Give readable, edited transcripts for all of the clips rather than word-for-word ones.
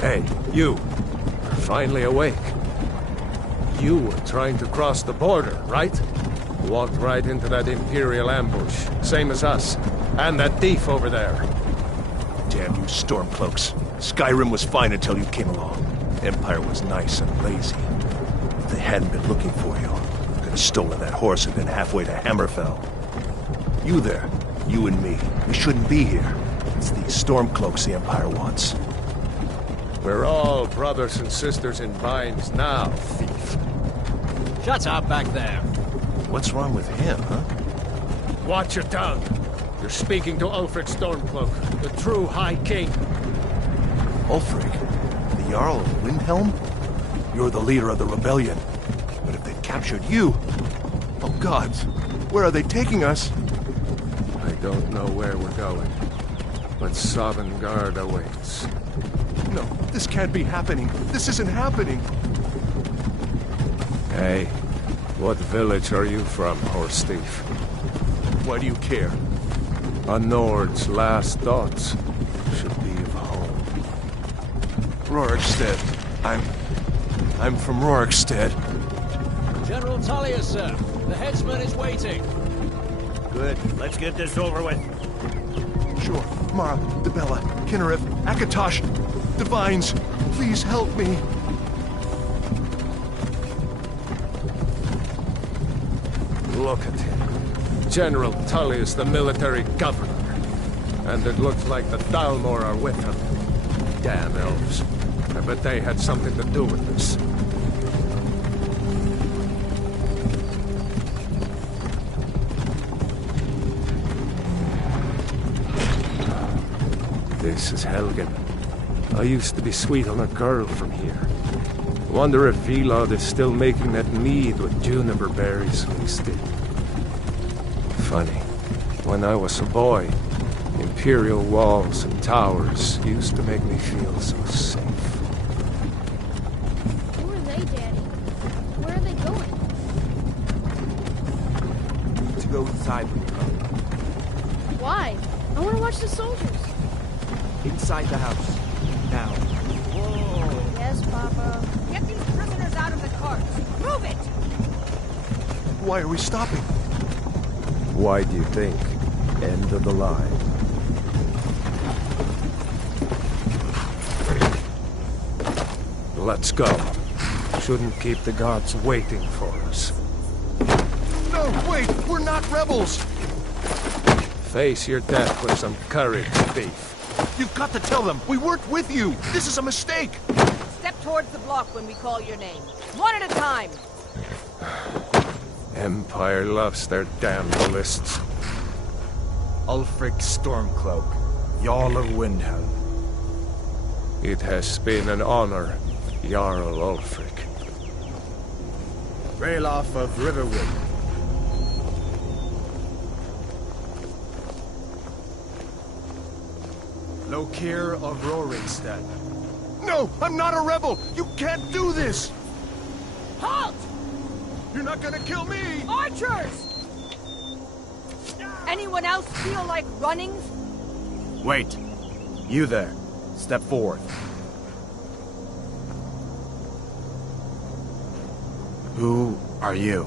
Hey, you. You're finally awake. You were trying to cross the border, right? Walked right into that Imperial ambush, same as us. And that thief over there. Damn you Stormcloaks. Skyrim was fine until you came along. Empire was nice and lazy. If they hadn't been looking for you, could have stolen that horse and been halfway to Hammerfell. You there, you and me, we shouldn't be here. It's these Stormcloaks the Empire wants. We're all brothers and sisters in binds now, thief. Shut up back there. What's wrong with him, huh? Watch your tongue. You're speaking to Ulfric Stormcloak, the true High King. Ulfric? The Jarl of Windhelm? You're the leader of the rebellion. But if they've captured you... Oh gods, where are they taking us? I don't know where we're going, but Sovngarde awaits. No, this can't be happening. This isn't happening. Hey, what village are you from, horse thief? Why do you care? A Nord's last thoughts should be of home. Rorikstead. I'm from Rorikstead. General Tullius, sir. The headsman is waiting. Good. Let's get this over with. Sure. Mara, Debella, Kinnereth, Akatosh, Divines, please help me. Look at him. General Tullius, the military governor. And it looks like the Dalmor are with him. Damn elves. I bet they had something to do with this. This is Helgen. I used to be sweet on a girl from here. Wonder if Vilod is still making that mead with juniper berries mixed in. Funny. When I was a boy, Imperial walls and towers used to make me feel so safe. Who are they, Daddy? Where are they going? To go inside when you come. Why? I want to watch the soldiers. Inside the house. Now. Whoa. Yes, Papa. Get these prisoners out of the carts. Move it! Why are we stopping? Why do you think? End of the line. Let's go. Shouldn't keep the gods waiting for us. No, wait! We're not rebels! Face your death with some courage, thief. You've got to tell them! We weren't with you! This is a mistake! Step towards the block when we call your name. One at a time! Empire loves their damn lists. Ulfric Stormcloak, Jarl of Windhelm. It has been an honor, Jarl Ulfric. Ralof of Riverwood. Lokir of Rorikstead. No! I'm not a rebel! You can't do this! Halt! You're not gonna kill me! Archers! Anyone else feel like running? Wait. You there. Step forward. Who are you?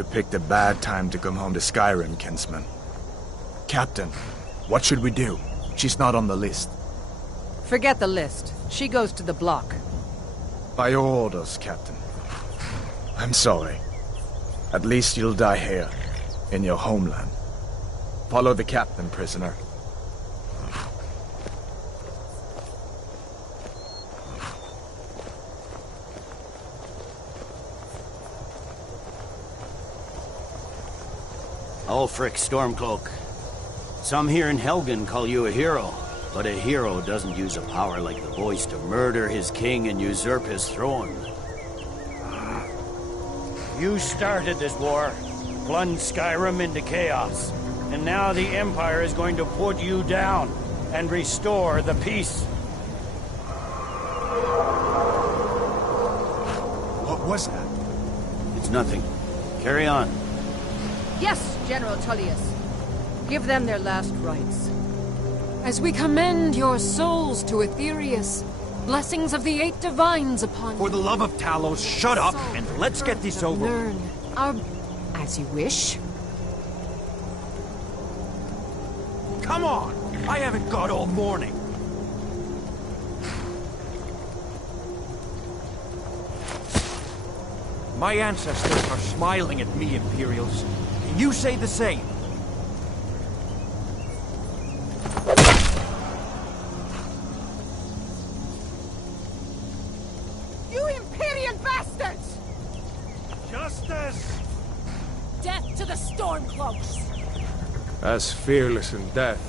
You picked a bad time to come home to Skyrim, kinsman. Captain, what should we do? She's not on the list. Forget the list. She goes to the block. By your orders, Captain. I'm sorry. At least you'll die here, in your homeland. Follow the captain, prisoner. Ulfric Stormcloak. Some here in Helgen call you a hero, but a hero doesn't use a power like the voice to murder his king and usurp his throne. You started this war, plunged Skyrim into chaos, and now the Empire is going to put you down and restore the peace. What was that? It's nothing. Carry on. Yes, General Tullius. Give them their last rites. As we commend your souls to Aetherius, blessings of the 8 divines upon you. For the love of Talos, shut up and let's get this over. Learn our... as you wish. Come on! I haven't got all morning. My ancestors are smiling at me, Imperials. Can you say the same? You Imperial bastards! Justice! Death to the Stormcloaks! As fearless in death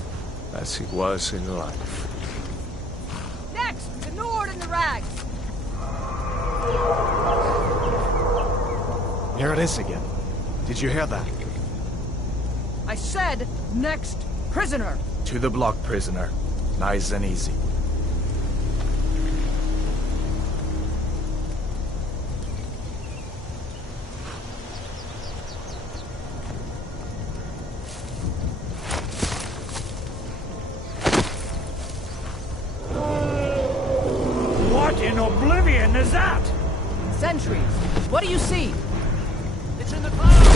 as he was in life. Next, the Nord and the Rags! Here it is again. Did you hear that? I said, next prisoner! To the block, prisoner. Nice and easy. What in oblivion is that? Sentries, what do you see? It's in the clouds!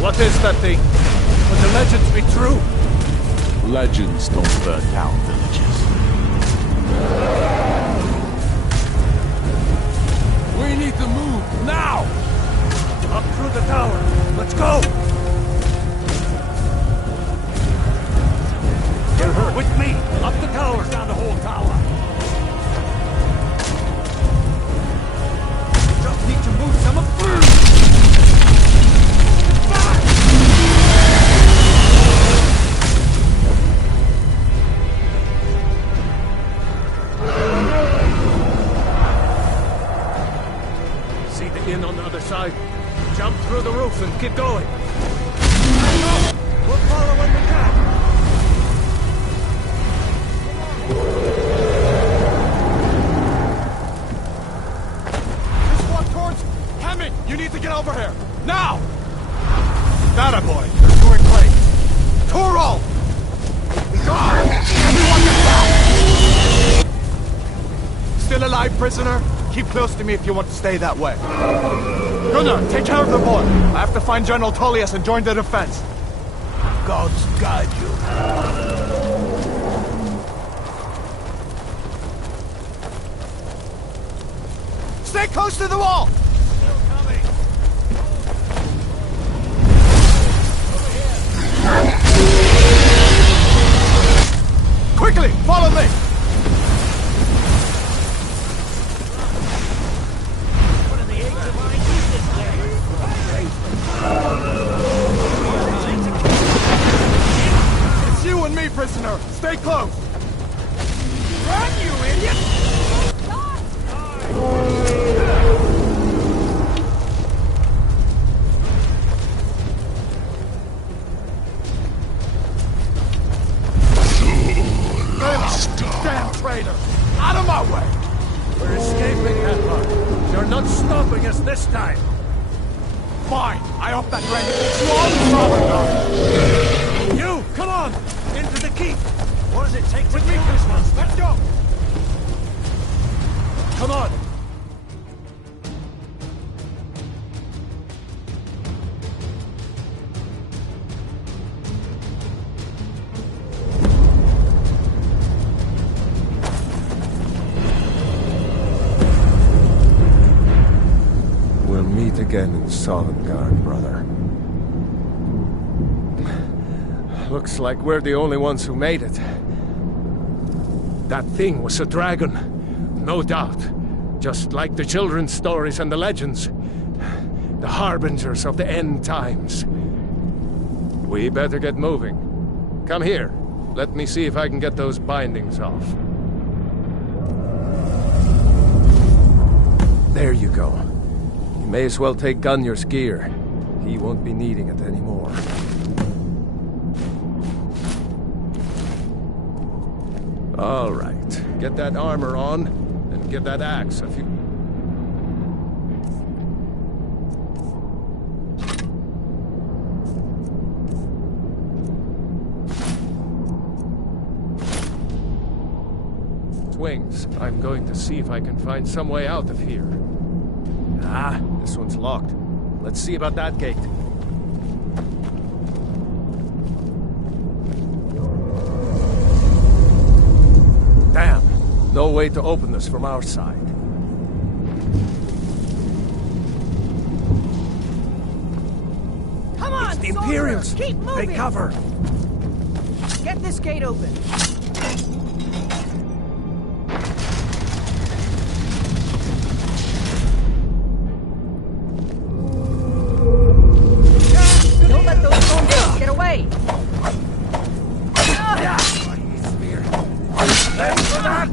What is that thing? Would the legends be true? Legends don't burn down villages. We need to move, now! Up through the tower. Let's go! Get her! With me! Up the tower! Down the whole tower! Just need to move some of... See the inn on the other side? Jump through the roof and keep going! We'll follow when we can. Just walk towards... Hammond, you need to get over here! Now! That boy, you're doing great. Toro! Everyone get down! Still alive, prisoner? Keep close to me if you want to stay that way. Gunnar, take care of the boy. I have to find General Tullius and join the defense. Gods guide you. Stay close to the wall! Quickly, follow me! It's you and me, prisoner. Stay close. Run, you idiot! traitor! Out of my way! We're escaping, Edward. You're not stopping us this time. Fine. I hope that dragon takes you all to Robert. You, come on! Into the keep! What does it take to With me, kill this monster? Let's go! Come on! We'll meet again in Sovngarde, brother. Looks like we're the only ones who made it. That thing was a dragon, no doubt. Just like the children's stories and the legends. The harbingers of the end times. We better get moving. Come here. Let me see if I can get those bindings off. There you go. You may as well take Gunnar's gear. He won't be needing it anymore. All right. Get that armor on, and give that axe a few... Wings. I'm going to see if I can find some way out of here. Ah, this one's locked. Let's see about that gate. Damn! No way to open this from our side. Come on, It's the soldier! Imperials! Keep moving! Take cover! Get this gate open. Don't let those soldiers get away!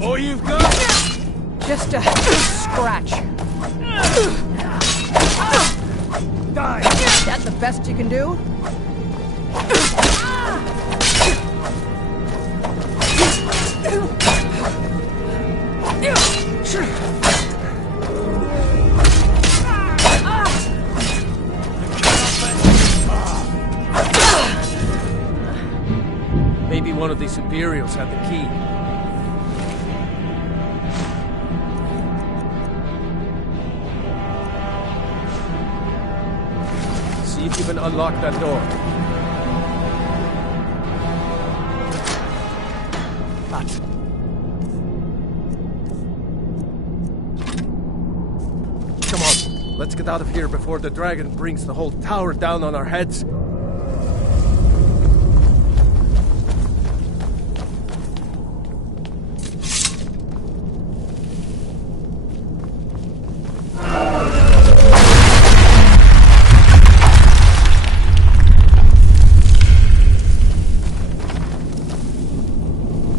Oh, you've got... Just a scratch. Die! That's the best you can do? Maybe one of these Imperials had the key. See if you can unlock that door. Come on, let's get out of here before the dragon brings the whole tower down on our heads.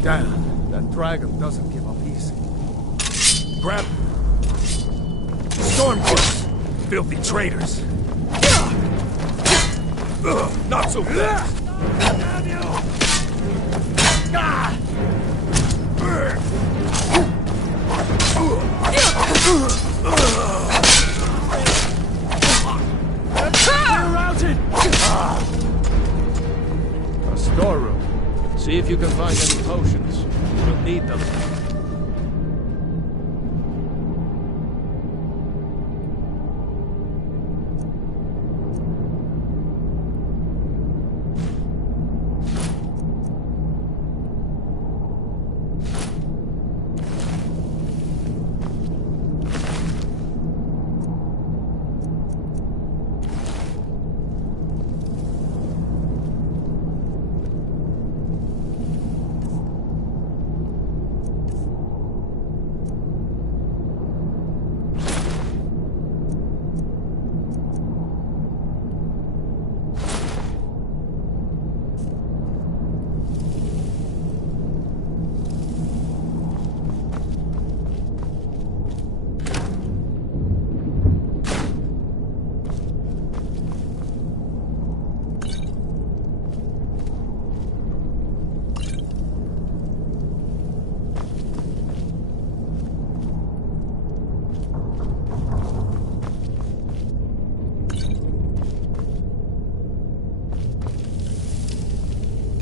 Damn, that dragon doesn't give up easy. Grab... Stormcloaks! Filthy traitors! Not so fast! A storeroom. See if you can find any potions. We'll need them.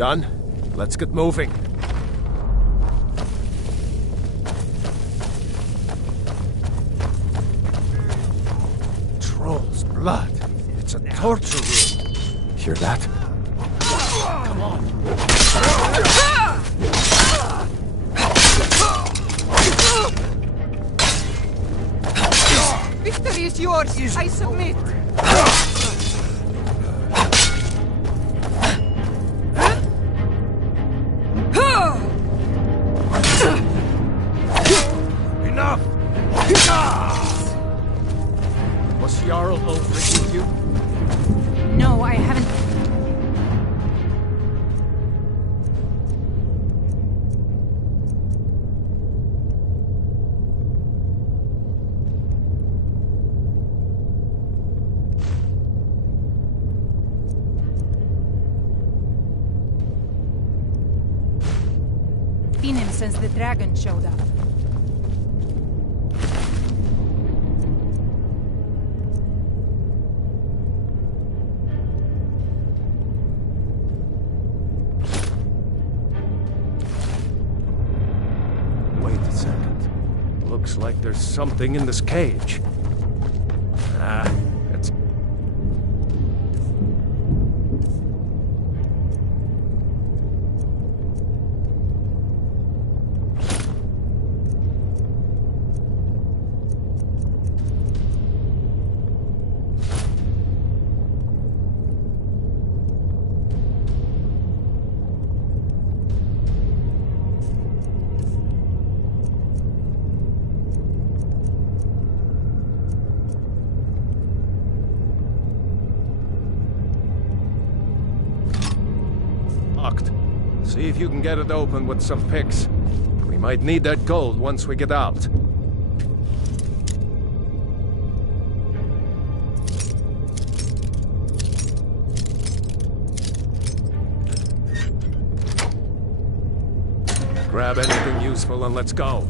Done? Let's get moving. Troll's blood. It's a torture room. Hear that? Come on. Victory is yours. I submit. Enough! Was Jarl Ulfric with you? No, I haven't. Seen him since the dragon showed up. Wait a second. Looks like there's something in this cage. Ah, it's... locked. See if you can get it open with some picks. We might need that gold once we get out. Grab anything useful and let's go.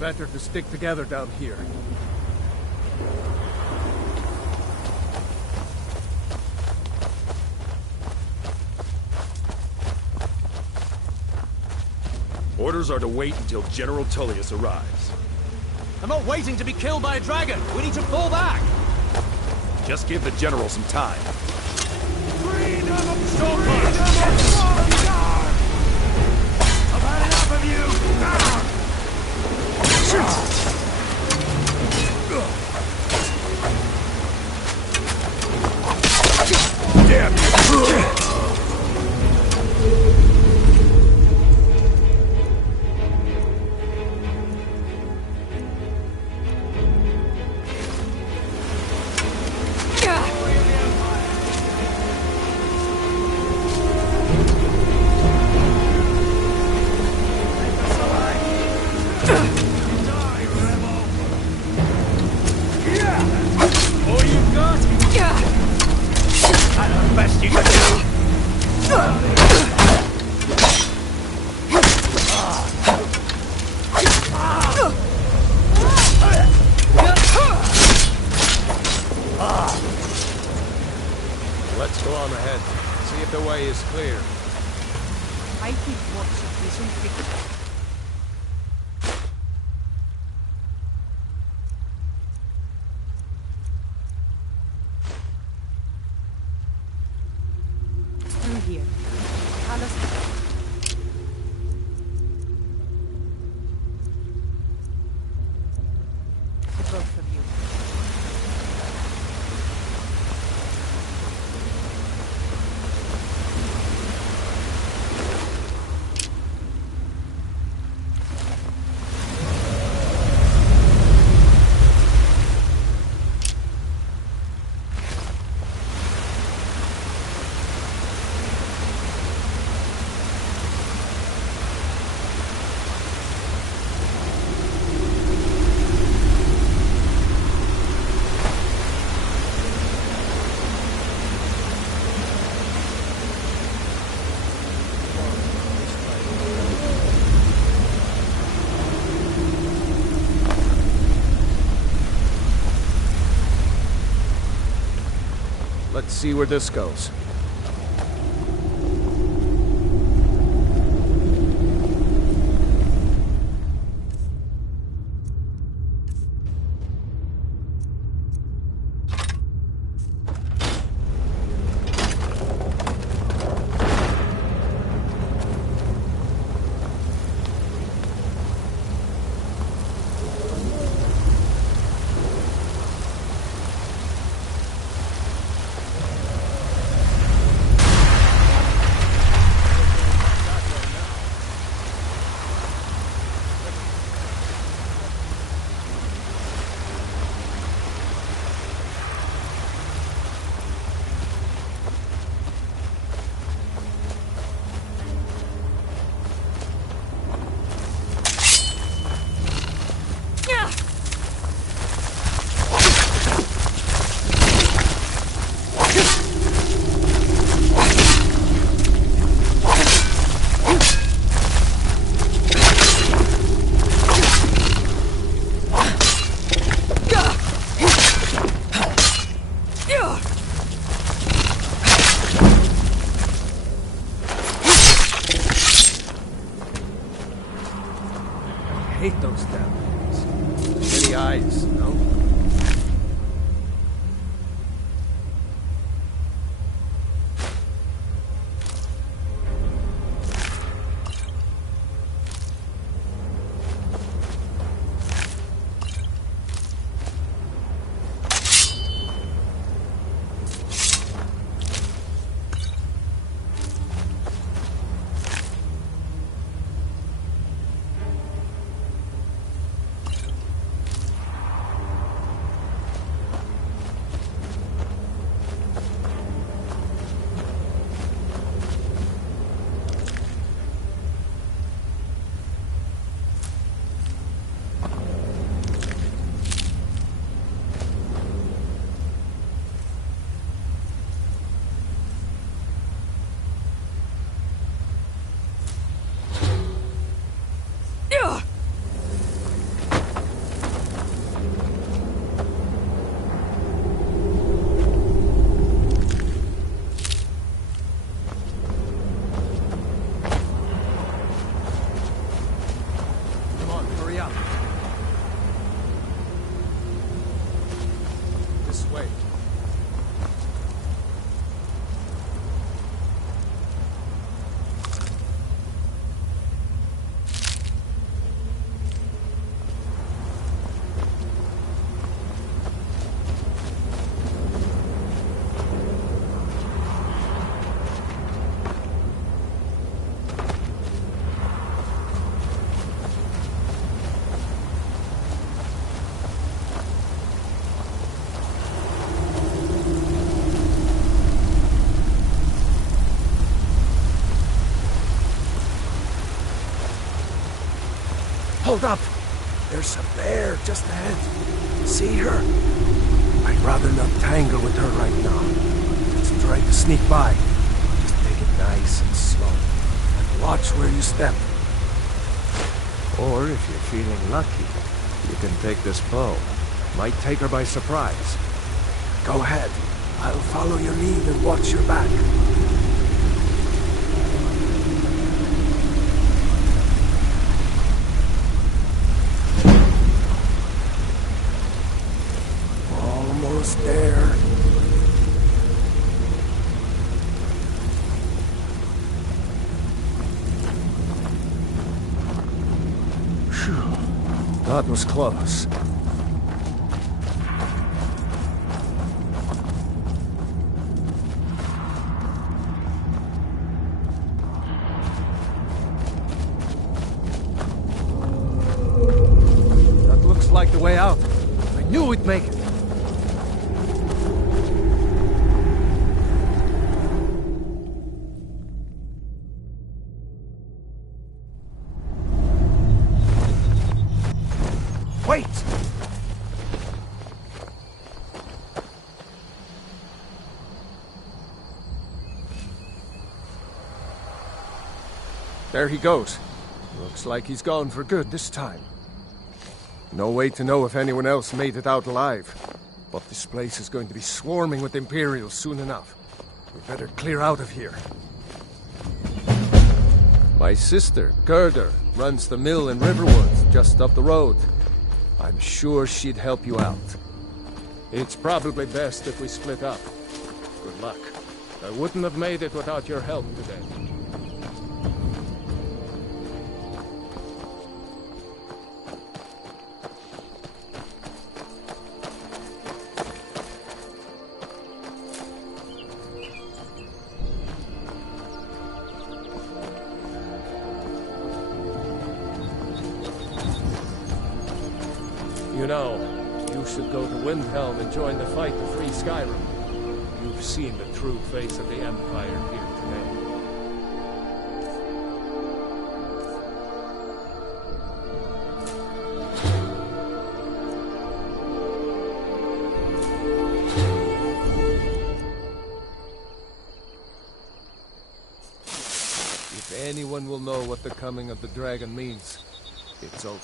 Better to stick together down here. Orders are to wait until General Tullius arrives. I'm not waiting to be killed by a dragon. We need to fall back. Just give the general some time. Freedom of Stormcloak! I've had enough of you! Damn you! Let's go on ahead. See if the way is clear. I think what should be through here. Palace. The both of you. Let's see where this goes. I hate those damn things. Many eyes, no? Hold up! There's a bear just ahead. See her? I'd rather not tangle with her right now. Let's try to sneak by. Just take it nice and slow. And watch where you step. Or if you're feeling lucky, you can take this bow. Might take her by surprise. Go ahead. I'll follow your lead and watch your back. Almost there. Phew. That was close. That looks like the way out. I knew we'd make it. Wait! There he goes. Looks like he's gone for good this time. No way to know if anyone else made it out alive. But this place is going to be swarming with Imperials soon enough. We better clear out of here. My sister, Gerda, runs the mill in Riverwood, just up the road. I'm sure she'd help you out. It's probably best if we split up. Good luck. I wouldn't have made it without your help today. You know, you should go to Windhelm and join the fight to free Skyrim. You've seen the true face of the Empire here today. If anyone will know what the coming of the dragon means, it's over.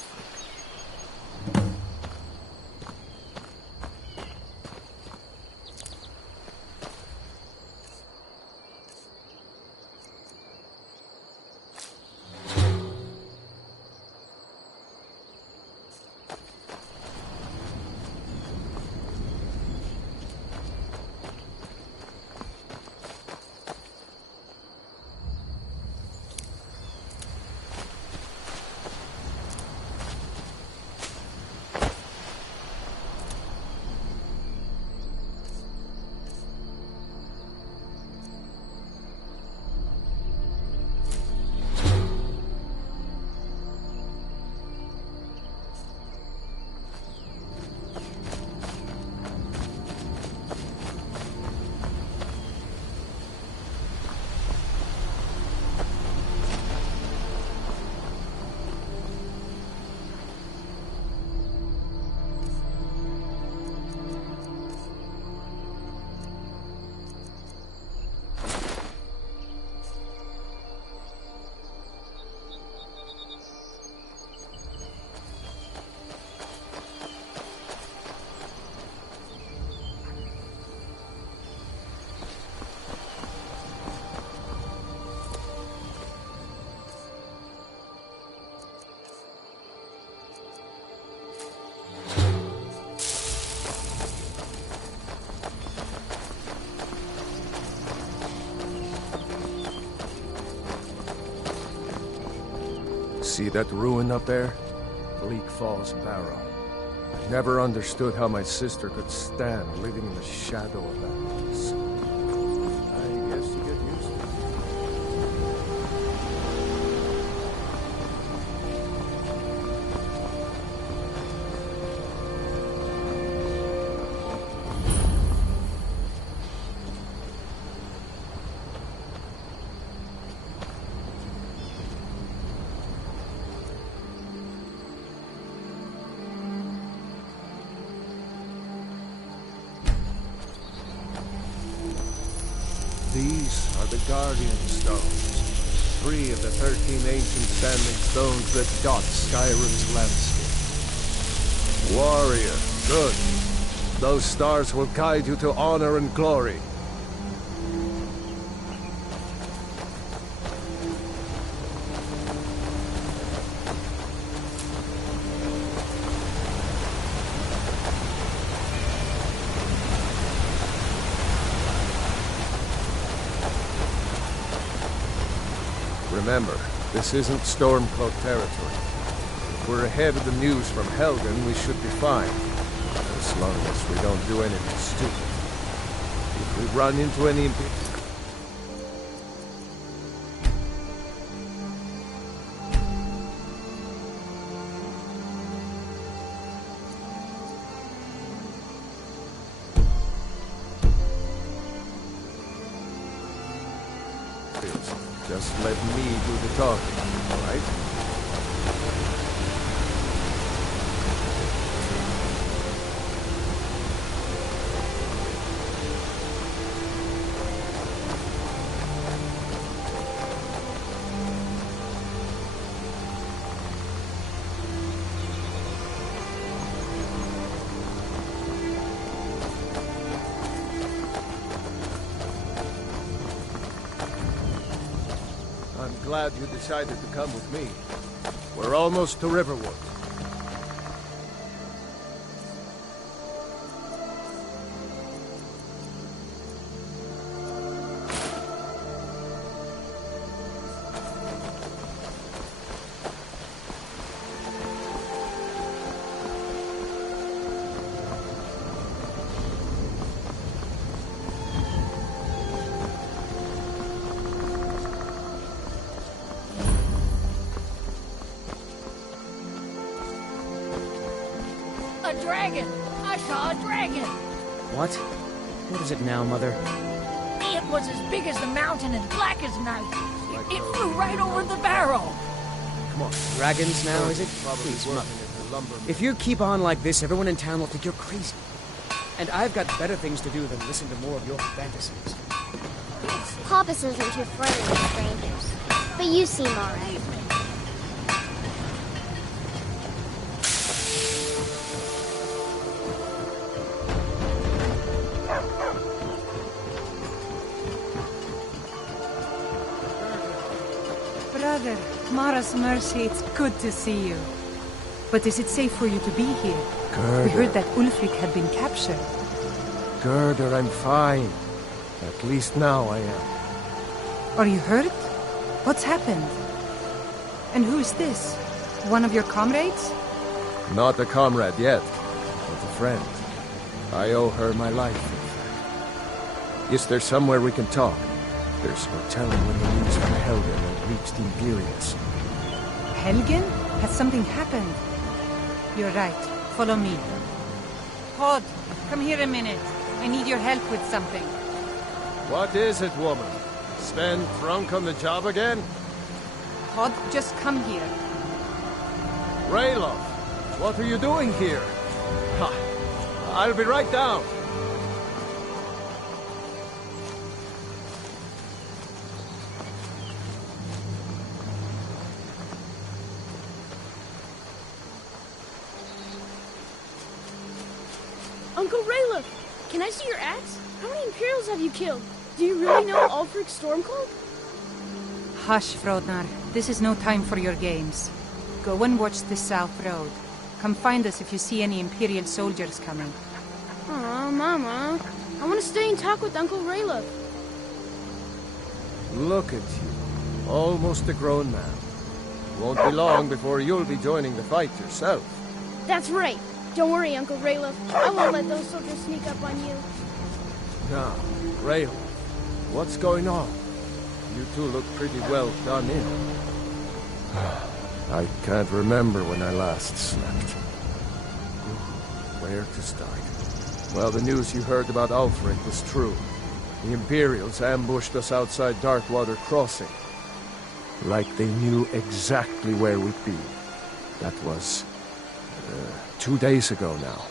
See that ruin up there? Bleak Falls Barrow. I never understood how my sister could stand living in the shadow of that place. I guess you get used to it. These are the Guardian Stones. 3 of the 13 ancient standing stones that dot Skyrim's landscape. Warrior, good. Those stars will guide you to honor and glory. Remember, this isn't Stormcloak territory. If we're ahead of the news from Helgen, we should be fine. As long as we don't do anything stupid. If we run into any just let me do the talking, all right? I'm glad you decided to come with me. We're almost to Riverwood. A dragon! I saw a dragon! What? What is it now, Mother? It was as big as the mountain and black as night. It flew right over the barrel. Come on. Dragons now, is it? Please, Mother. If you keep on like this, everyone in town will think you're crazy. And I've got better things to do than listen to more of your fantasies. Papas isn't too friendly with strangers. But you seem alright. Brother, Mara's mercy, it's good to see you. But is it safe for you to be here? Gerder. We heard that Ulfric had been captured. Gerder, I'm fine. At least now I am. Are you hurt? What's happened? And who is this? One of your comrades? Not a comrade yet, but a friend. I owe her my life, in fact. Is there somewhere we can talk? There's no telling when the news from Helgen will reach the Imperials. Helgen? Has something happened? You're right. Follow me. Hod, come here a minute. I need your help with something. What is it, woman? Sven drunk on the job again? Hod, just come here. Rayloff, what are you doing here? Ha! I'll be right down. Uncle Rayla, can I see your axe? How many Imperials have you killed? Do you really know Ulfric Stormcloak? Hush, Frodnar. This is no time for your games. Go and watch the South Road. Come find us if you see any Imperial soldiers coming. Aw, Mama. I want to stay and talk with Uncle Rayla. Look at you. Almost a grown man. Won't be long before you'll be joining the fight yourself. That's right. Don't worry, Uncle Rayla. I won't let those soldiers sneak up on you. Now, Rayla, what's going on? You two look pretty well done in. I can't remember when I last slept. Where to start? Well, the news you heard about Ulfric was true. The Imperials ambushed us outside Darkwater Crossing. Like they knew exactly where we'd be. That was 2 days ago now.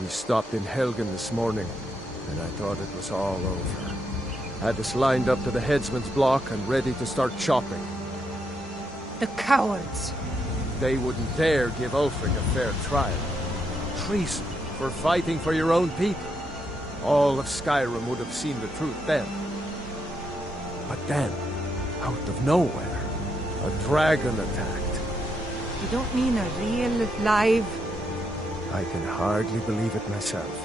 We stopped in Helgen this morning, and I thought it was all over. Had us lined up to the headsman's block and ready to start chopping. The cowards! They wouldn't dare give Ulfric a fair trial. Treason for fighting for your own people. All of Skyrim would have seen the truth then. But then, out of nowhere, a dragon attacked. You don't mean a real, live... I can hardly believe it myself.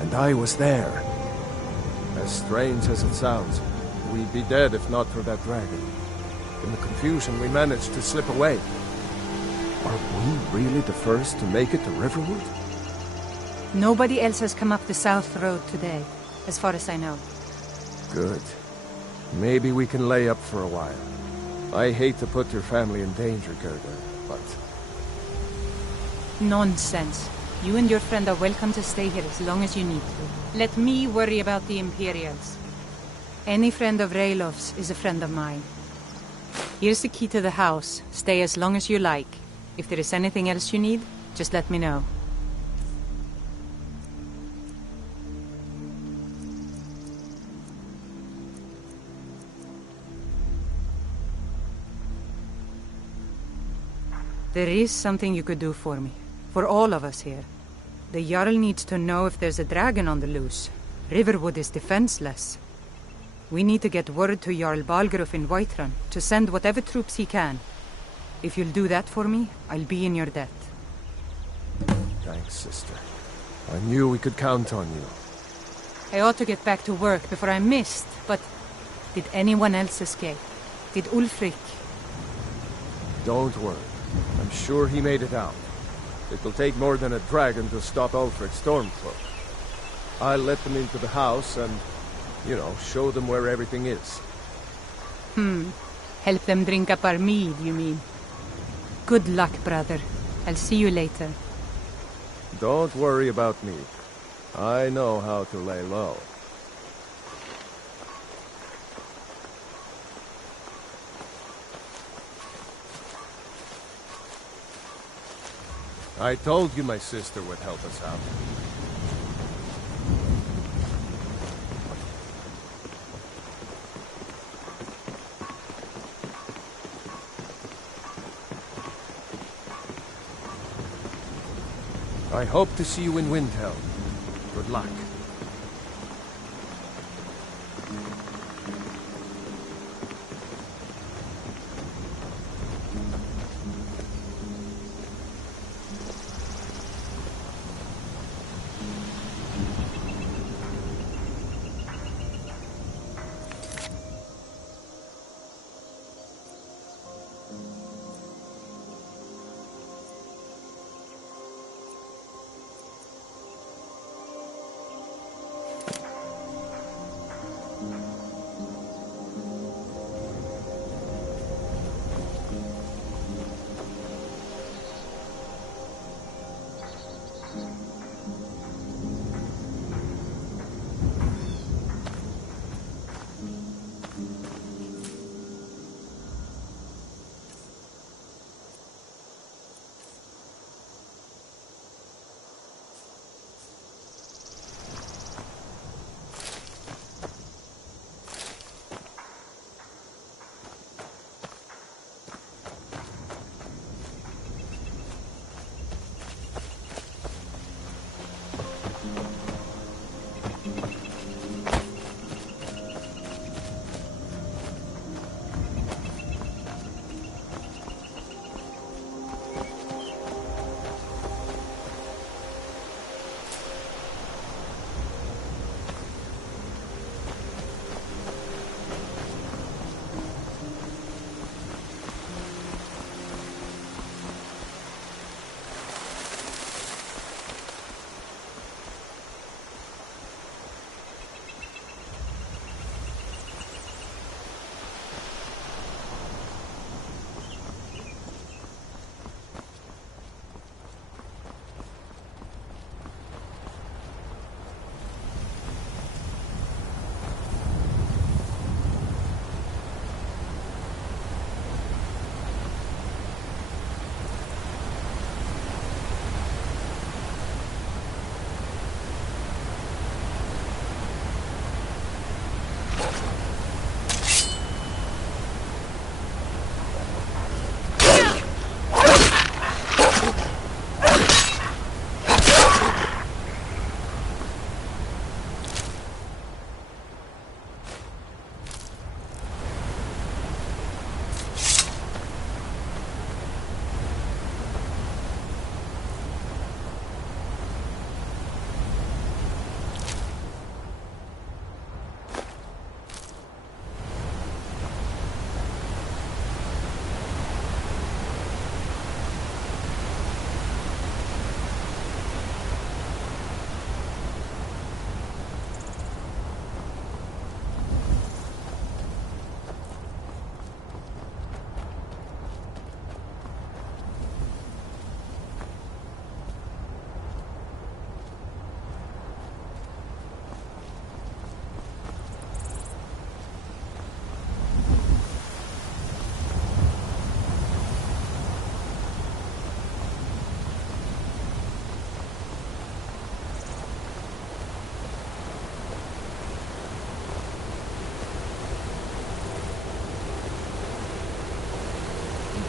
And I was there. As strange as it sounds, we'd be dead if not for that dragon. In the confusion, we managed to slip away. Are we really the first to make it to Riverwood? Nobody else has come up the South Road today, as far as I know. Good. Maybe we can lay up for a while. I hate to put your family in danger, Gerda, but... Nonsense. You and your friend are welcome to stay here as long as you need to. Let me worry about the Imperials. Any friend of Raylof's is a friend of mine. Here's the key to the house. Stay as long as you like. If there is anything else you need, just let me know. There is something you could do for me. For all of us here. The Jarl needs to know if there's a dragon on the loose. Riverwood is defenseless. We need to get word to Jarl Balgruuf in Whiterun to send whatever troops he can. If you'll do that for me, I'll be in your debt. Thanks, sister. I knew we could count on you. I ought to get back to work before I missed, but... Did anyone else escape? Did Ulfric? Don't worry. I'm sure he made it out. It'll take more than a dragon to stop Ulfric's Stormcloak. I'll let them into the house and, you know, show them where everything is. Help them drink up our mead, you mean? Good luck, brother. I'll see you later. Don't worry about me. I know how to lay low. I told you my sister would help us out. I hope to see you in Windhelm. Good luck.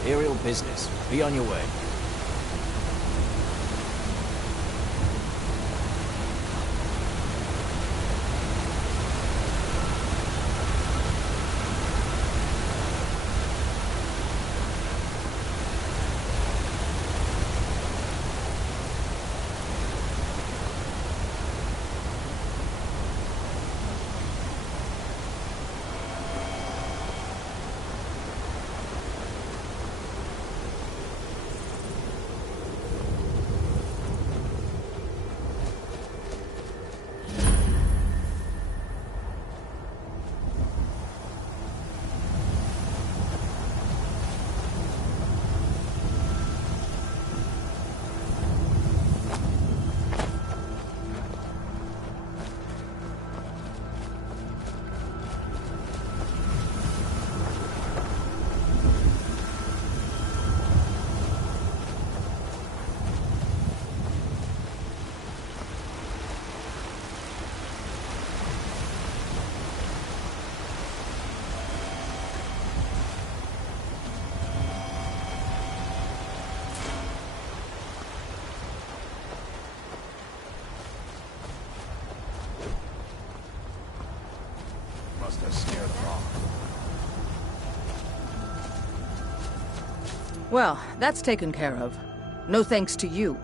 Imperial business. Be on your way. Must have scared them off. Well, that's taken care of. No thanks to you.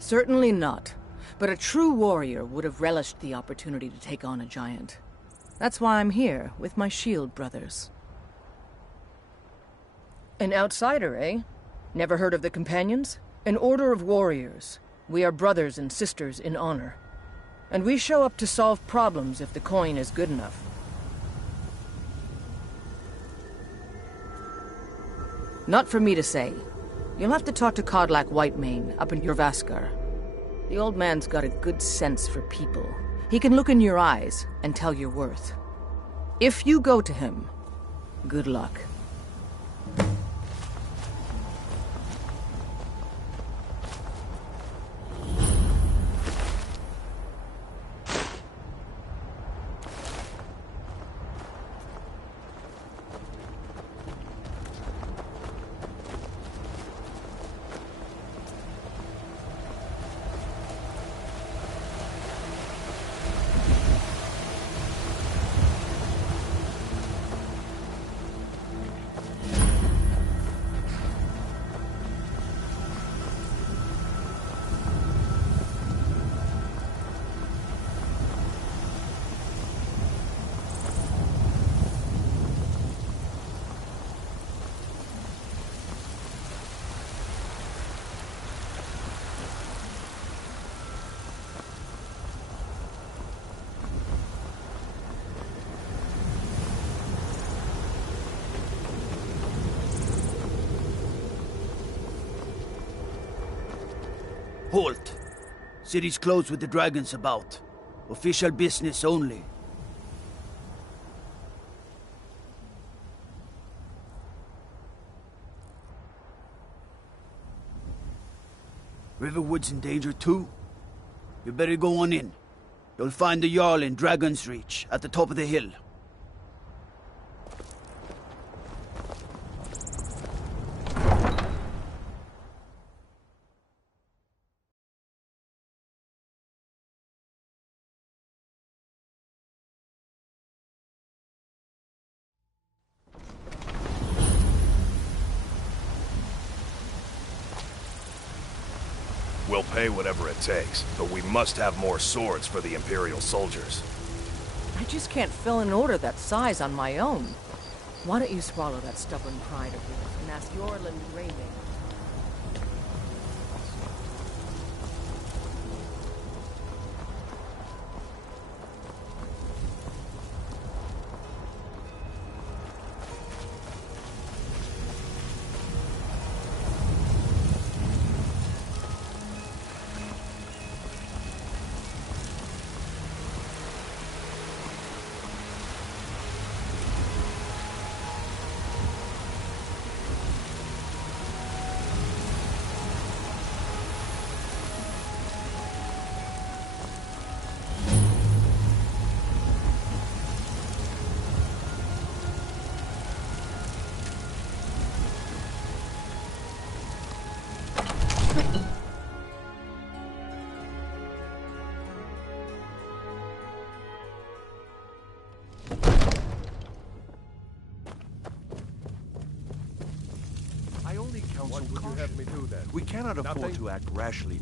Certainly not. But a true warrior would have relished the opportunity to take on a giant. That's why I'm here, with my shield brothers. An outsider, eh? Never heard of the Companions? An order of warriors. We are brothers and sisters in honor. And we show up to solve problems if the coin is good enough. Not for me to say. You'll have to talk to Codlac Whitemane up in Jorvaskar. The old man's got a good sense for people. He can look in your eyes and tell your worth. If you go to him, good luck. Halt! City's closed with the dragons about. Official business only. Riverwood's in danger too? You better go on in. You'll find the Jarl in Dragon's Reach, at the top of the hill. We'll pay whatever it takes, but we must have more swords for the Imperial soldiers. I just can't fill an order that size on my own. Why don't you swallow that stubborn pride of yours and ask Yorland Raymond? I only counsel What would you caution. have me do then? We cannot afford Nothing? to act rashly.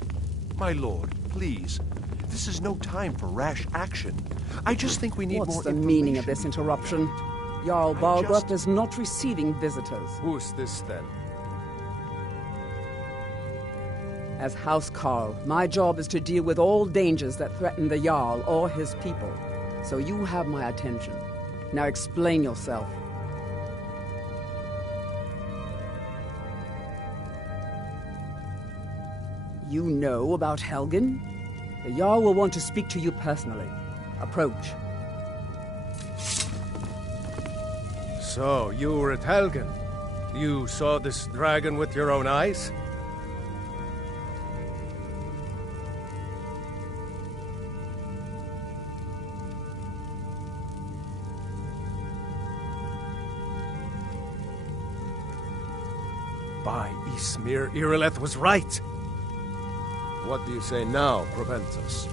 My lord, please. This is no time for rash action. I just think we need more What's the meaning of this interruption? Jarl Balgrup is not receiving visitors. Who's this then? As House Carl, my job is to deal with all dangers that threaten the Jarl or his people. So you have my attention. Now explain yourself. You know about Helgen? The Jarl will want to speak to you personally. Approach. So, you were at Helgen. You saw this dragon with your own eyes? By Ysmir, Irileth was right! What do you say now, Proventus?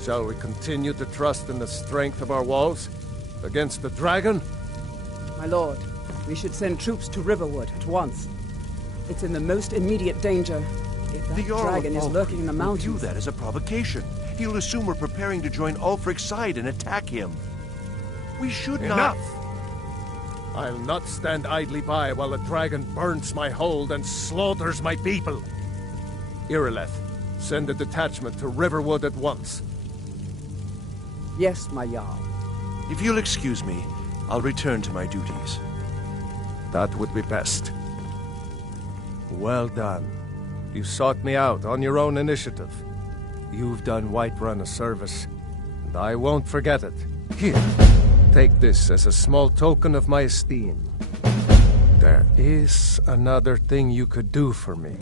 Shall we continue to trust in the strength of our walls? Against the dragon? My lord, we should send troops to Riverwood at once. It's in the most immediate danger. If that dragon is lurking in the mountains... View that as a provocation. He'll assume we're preparing to join Ulfric's side and attack him. We should not... Enough! I'll not stand idly by while a dragon burns my hold and slaughters my people. Irileth, send a detachment to Riverwood at once. Yes, my Jarl. If you'll excuse me, I'll return to my duties. That would be best. Well done. You sought me out on your own initiative. You've done Whiterun a service, and I won't forget it. Here, take this as a small token of my esteem. There is another thing you could do for me.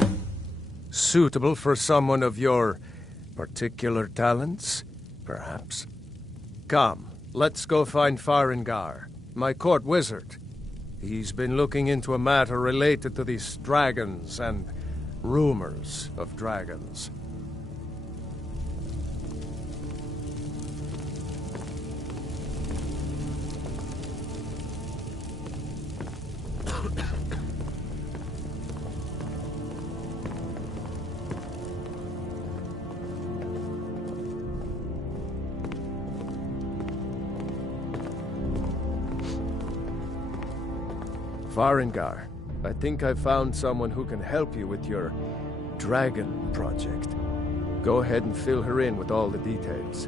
Suitable for someone of your particular talents, perhaps. Come, let's go find Farengar, my court wizard. He's been looking into a matter related to these dragons and rumors of dragons. Farengar, I think I've found someone who can help you with your dragon project. Go ahead and fill her in with all the details.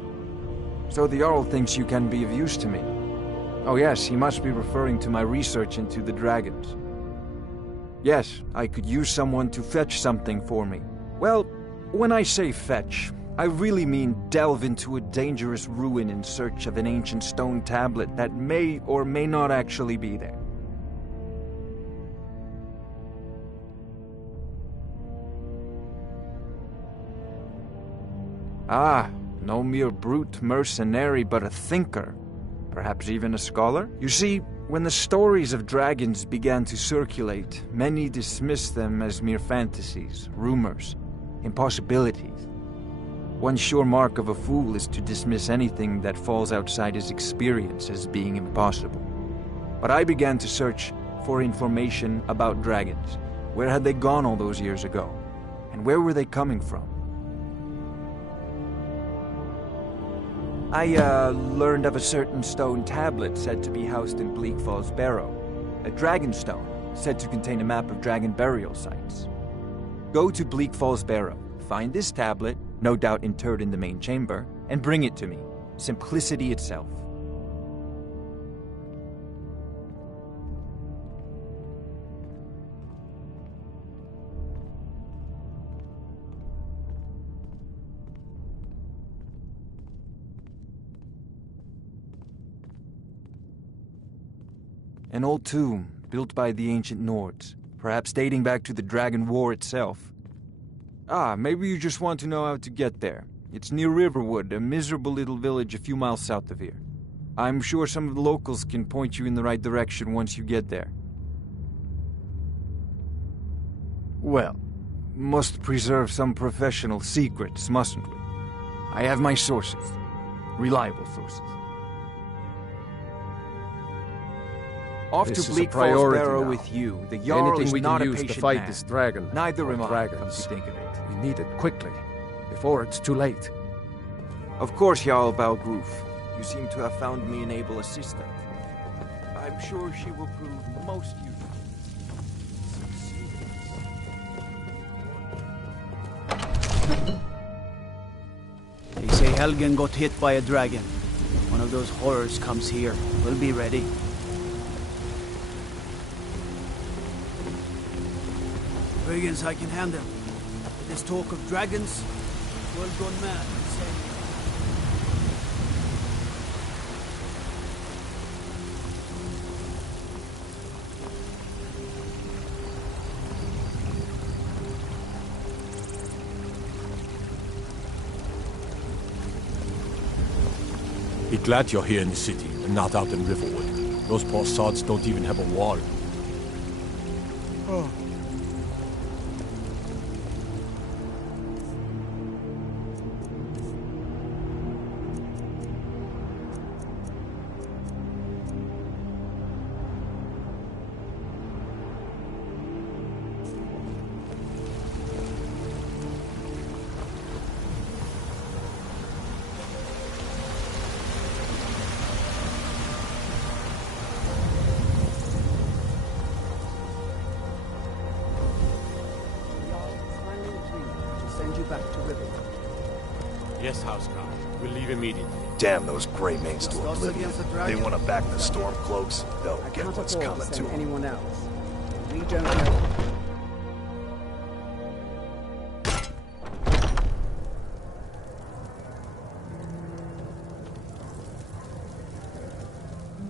So the Jarl thinks you can be of use to me. Oh yes, he must be referring to my research into the dragons. Yes, I could use someone to fetch something for me. Well, when I say fetch, I really mean delve into a dangerous ruin in search of an ancient stone tablet that may or may not actually be there. Ah, no mere brute mercenary, but a thinker. Perhaps even a scholar? You see, when the stories of dragons began to circulate, many dismissed them as mere fantasies, rumors, impossibilities. One sure mark of a fool is to dismiss anything that falls outside his experience as being impossible. But I began to search for information about dragons. Where had they gone all those years ago? And where were they coming from? I learned of a certain stone tablet said to be housed in Bleak Falls Barrow. A dragon stone, said to contain a map of dragon burial sites. Go to Bleak Falls Barrow, find this tablet, no doubt interred in the main chamber, and bring it to me. Simplicity itself. An old tomb, built by the ancient Nords, perhaps dating back to the Dragon War itself. Ah, maybe you just want to know how to get there. It's near Riverwood, a miserable little village a few miles south of here. I'm sure some of the locals can point you in the right direction once you get there. Well, must preserve some professional secrets, mustn't we? I have my sources. Reliable sources. Off This to is a Bleak Falls priority Barrow now. with you. The Jarl Anything is we not can a use to patient fight man. this dragon. Neither or am I, come dragons. to think of it. We need it quickly, before it's too late. Of course, Jarl Balgruf. You seem to have found me an able assistant. I'm sure she will prove most useful. They say Helgen got hit by a dragon. One of those horrors comes here. We'll be ready. Brigands I can handle. But this talk of dragons, world gone mad, they say. Be glad you're here in the city and not out in Riverwood. Those poor sods don't even have a wall. Oh. Yes, Housecarl. We'll leave immediately. Damn those gray mains to oblivion. They want to back the Stormcloaks. They'll I get can't what's afford coming to to send them. anyone else. We don't know.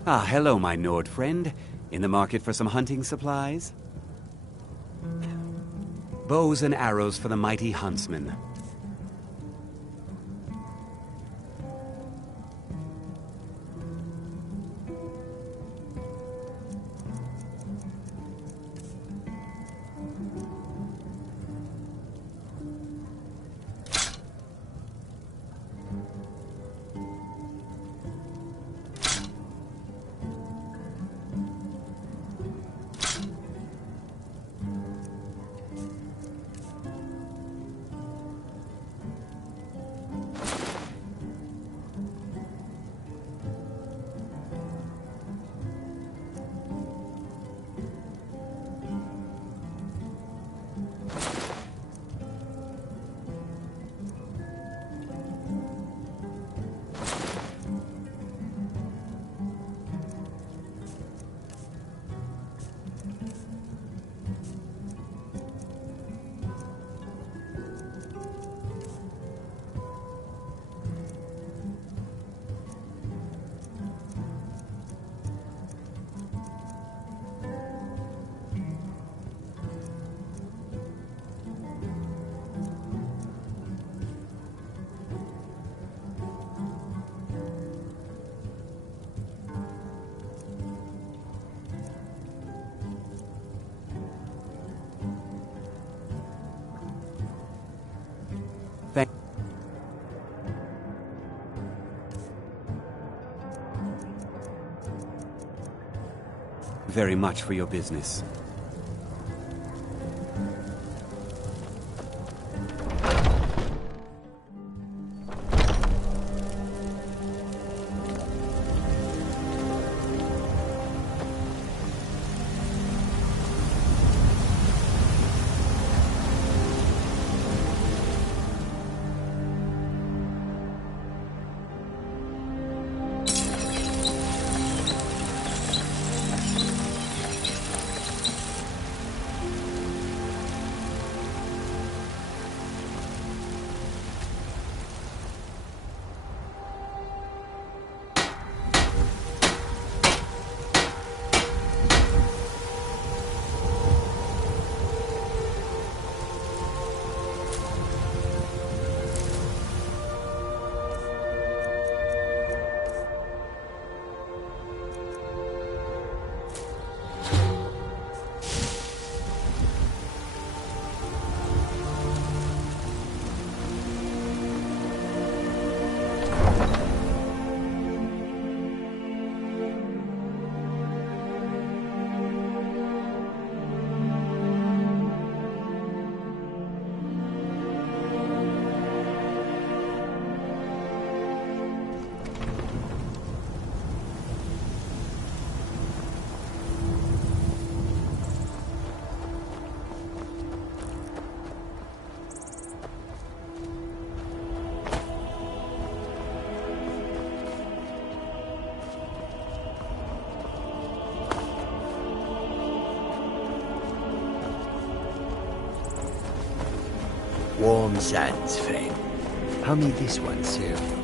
Ah, hello, my Nord friend. In the market for some hunting supplies? Bows and arrows for the mighty huntsman. Very much for your business. Warm sands, friend. How may this one serve you?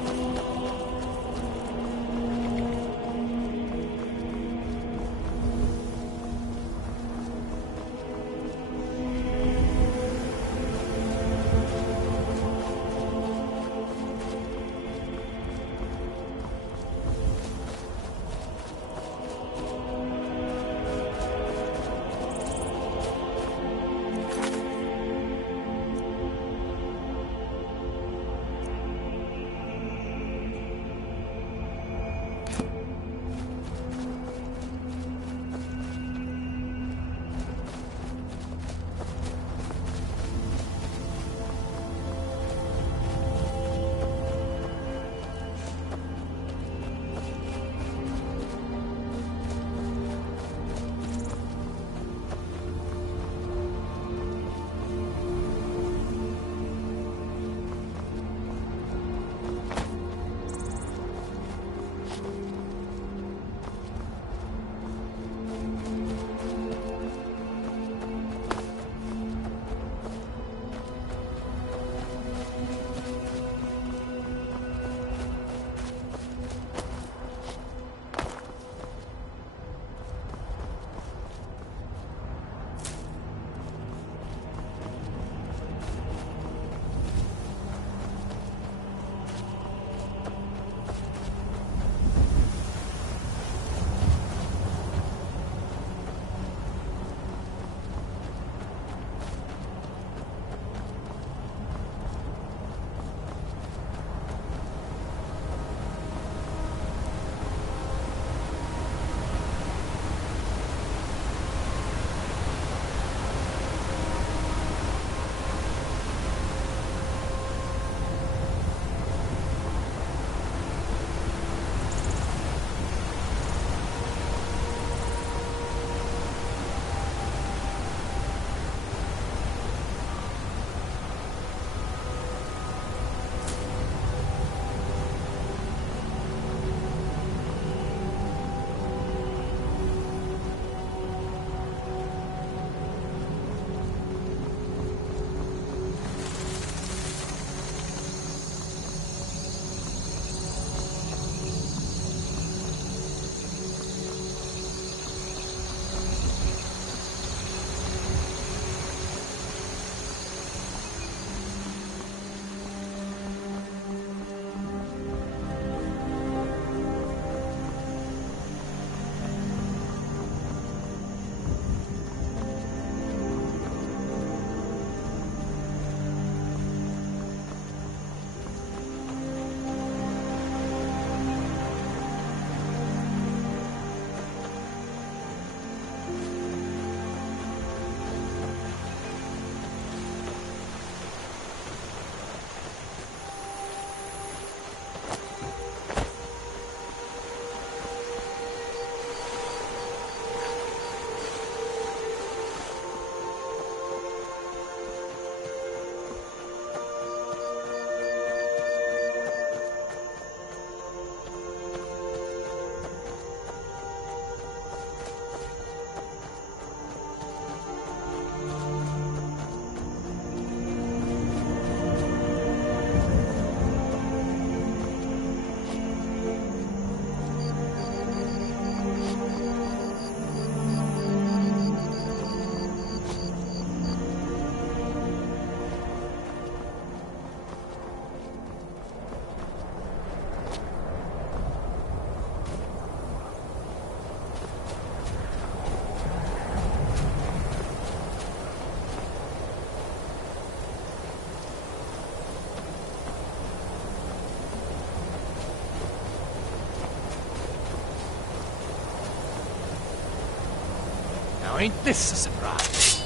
Now ain't this a surprise?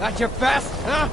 That your best, huh?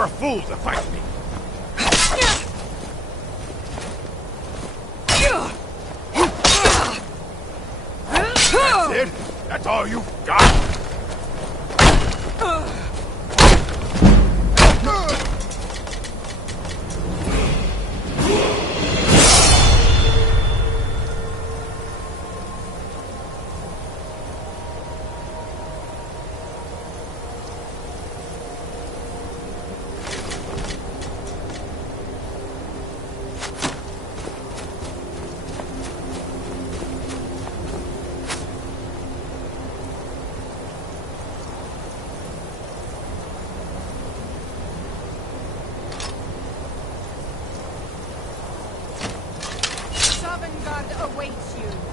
You're a fool to fight me. That's it? That's all you got? Awaits you.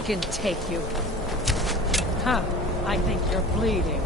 I can take you. Huh. I think you're bleeding.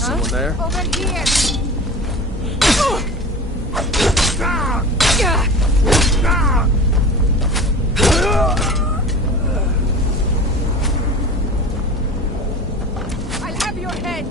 Someone there? Over here! I'll have your head!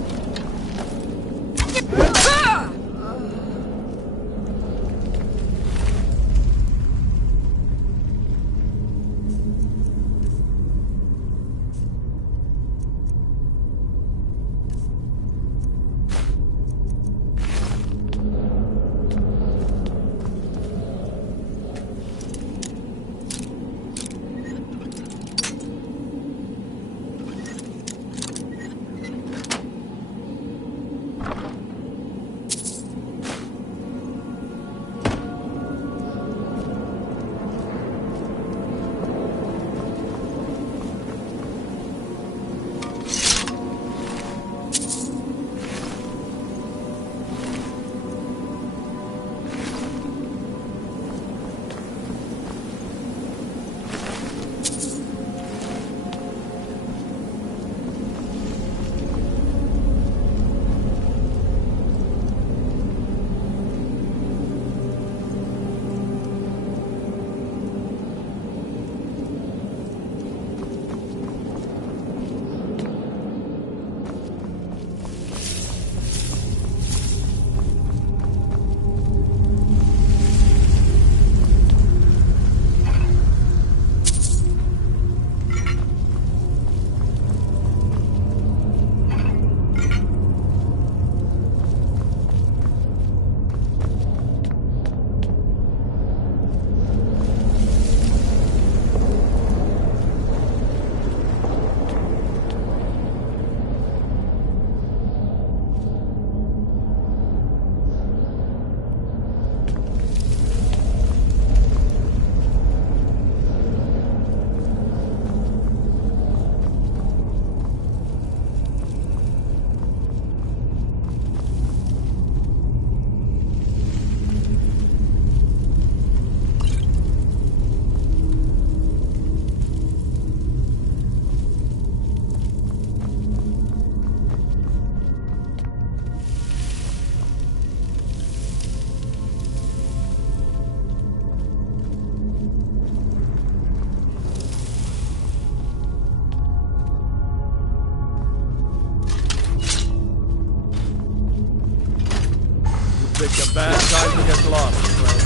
Picked a bad time to get lost, Fred.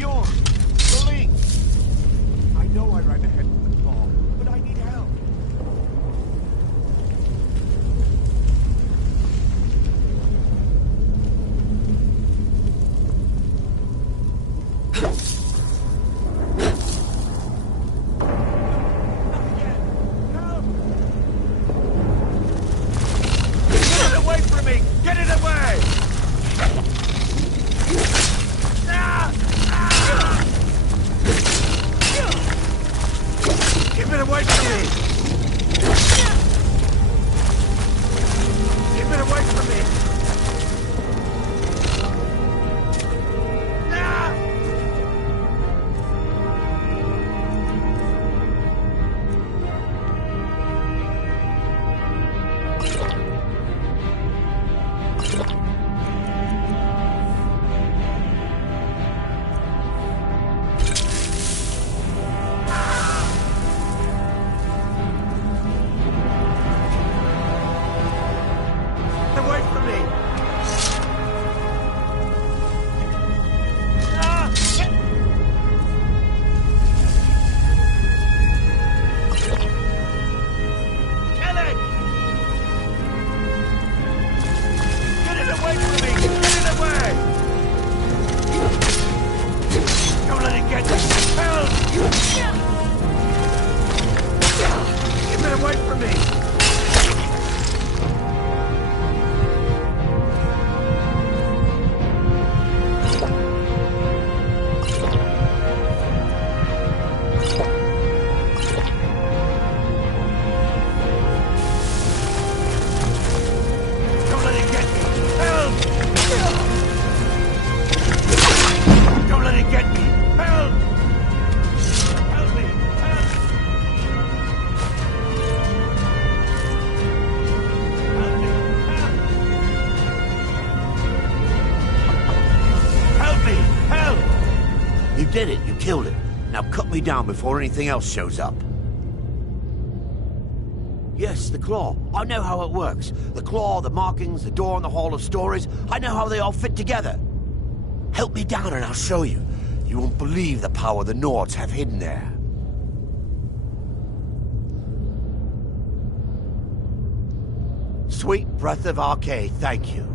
Bjorn! The link! I know I ran ahead with the claw, but I need help. Get it away from me! Get it away! Keep it away from me! Keep it away from me! Away from me! Kill it! Get it away from me! Get it away! Don't let it get me! Help! Keep it away from me! Don't let it get me! Help! Don't let it get me! Help! Help me! Help! Help me! Help! You did it. You killed it. Now cut me down before anything else shows up. Yes, the claw. I know how it works. The claw, the markings, the door in the Hall of Stories. I know how they all fit together. Help me down and I'll show you. You won't believe the power the Nords have hidden there. Sweet breath of Arcade, thank you.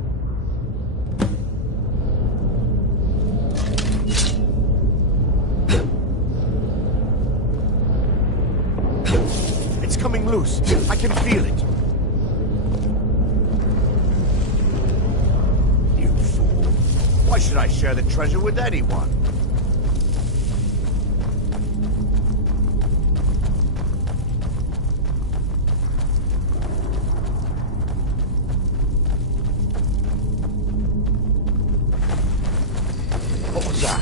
It's coming loose. I can feel it. You fool. Why should I share the treasure with anyone? What was that?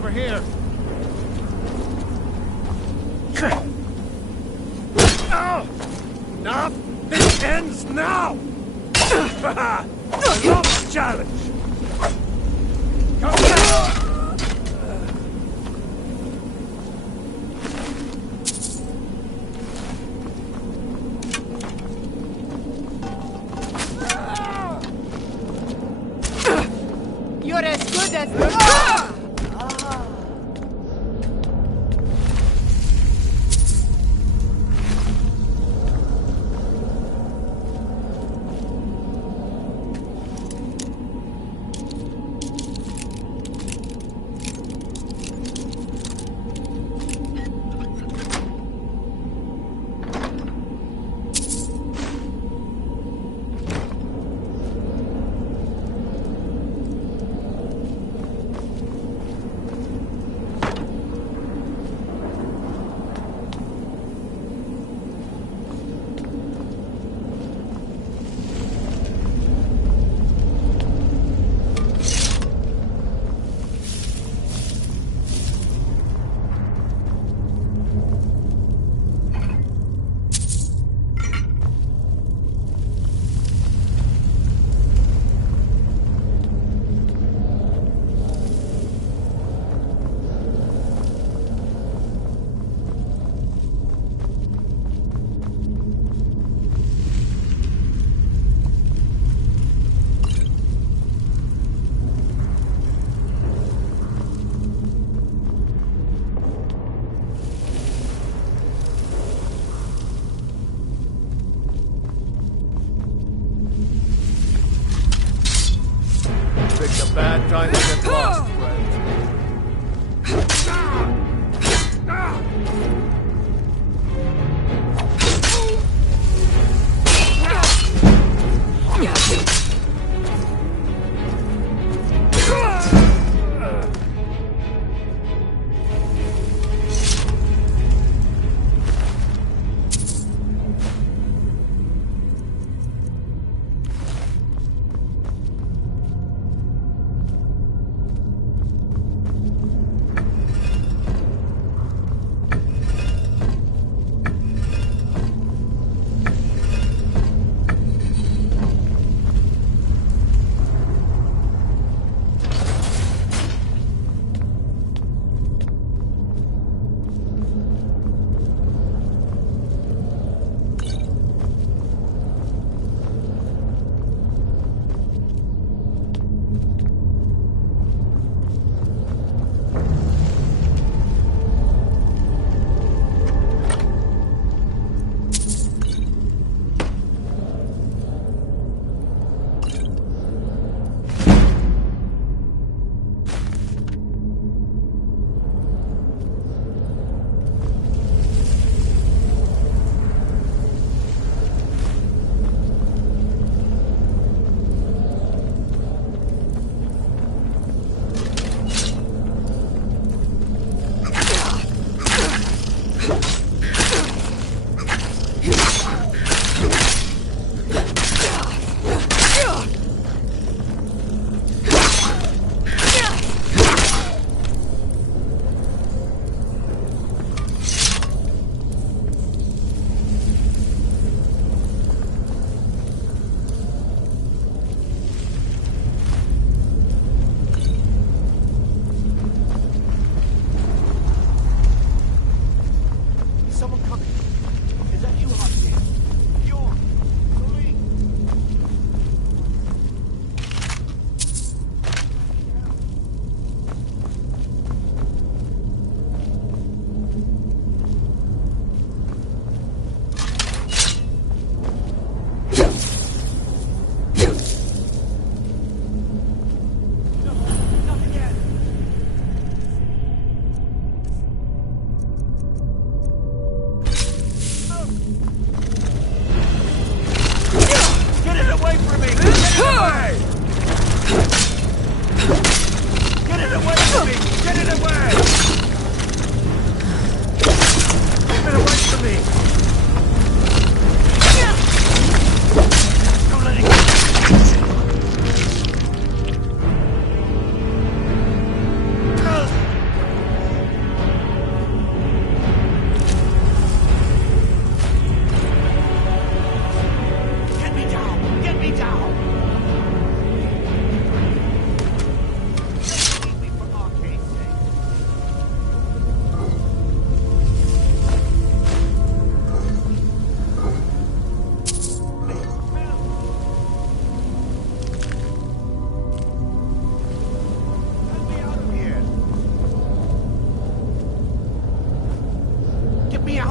Over here. Enough! This ends now! I love the challenge! Come on! You're as good as... Picked a bad time to get lost, friend.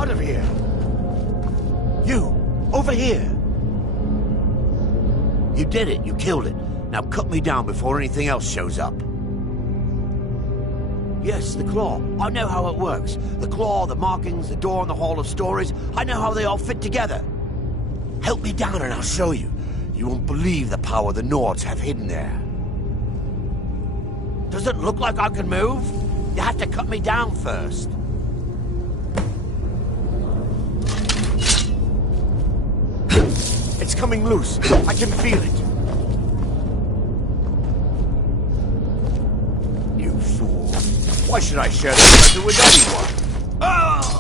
out of here! You! Over here! You did it. You killed it. Now cut me down before anything else shows up. Yes, the claw. I know how it works. The claw, the markings, the door in the Hall of Stories. I know how they all fit together. Help me down and I'll show you. You won't believe the power the Nords have hidden there. Does it look like I can move? You have to cut me down first. It's coming loose. I can feel it. You fool. Why should I share this present with anyone? Oh!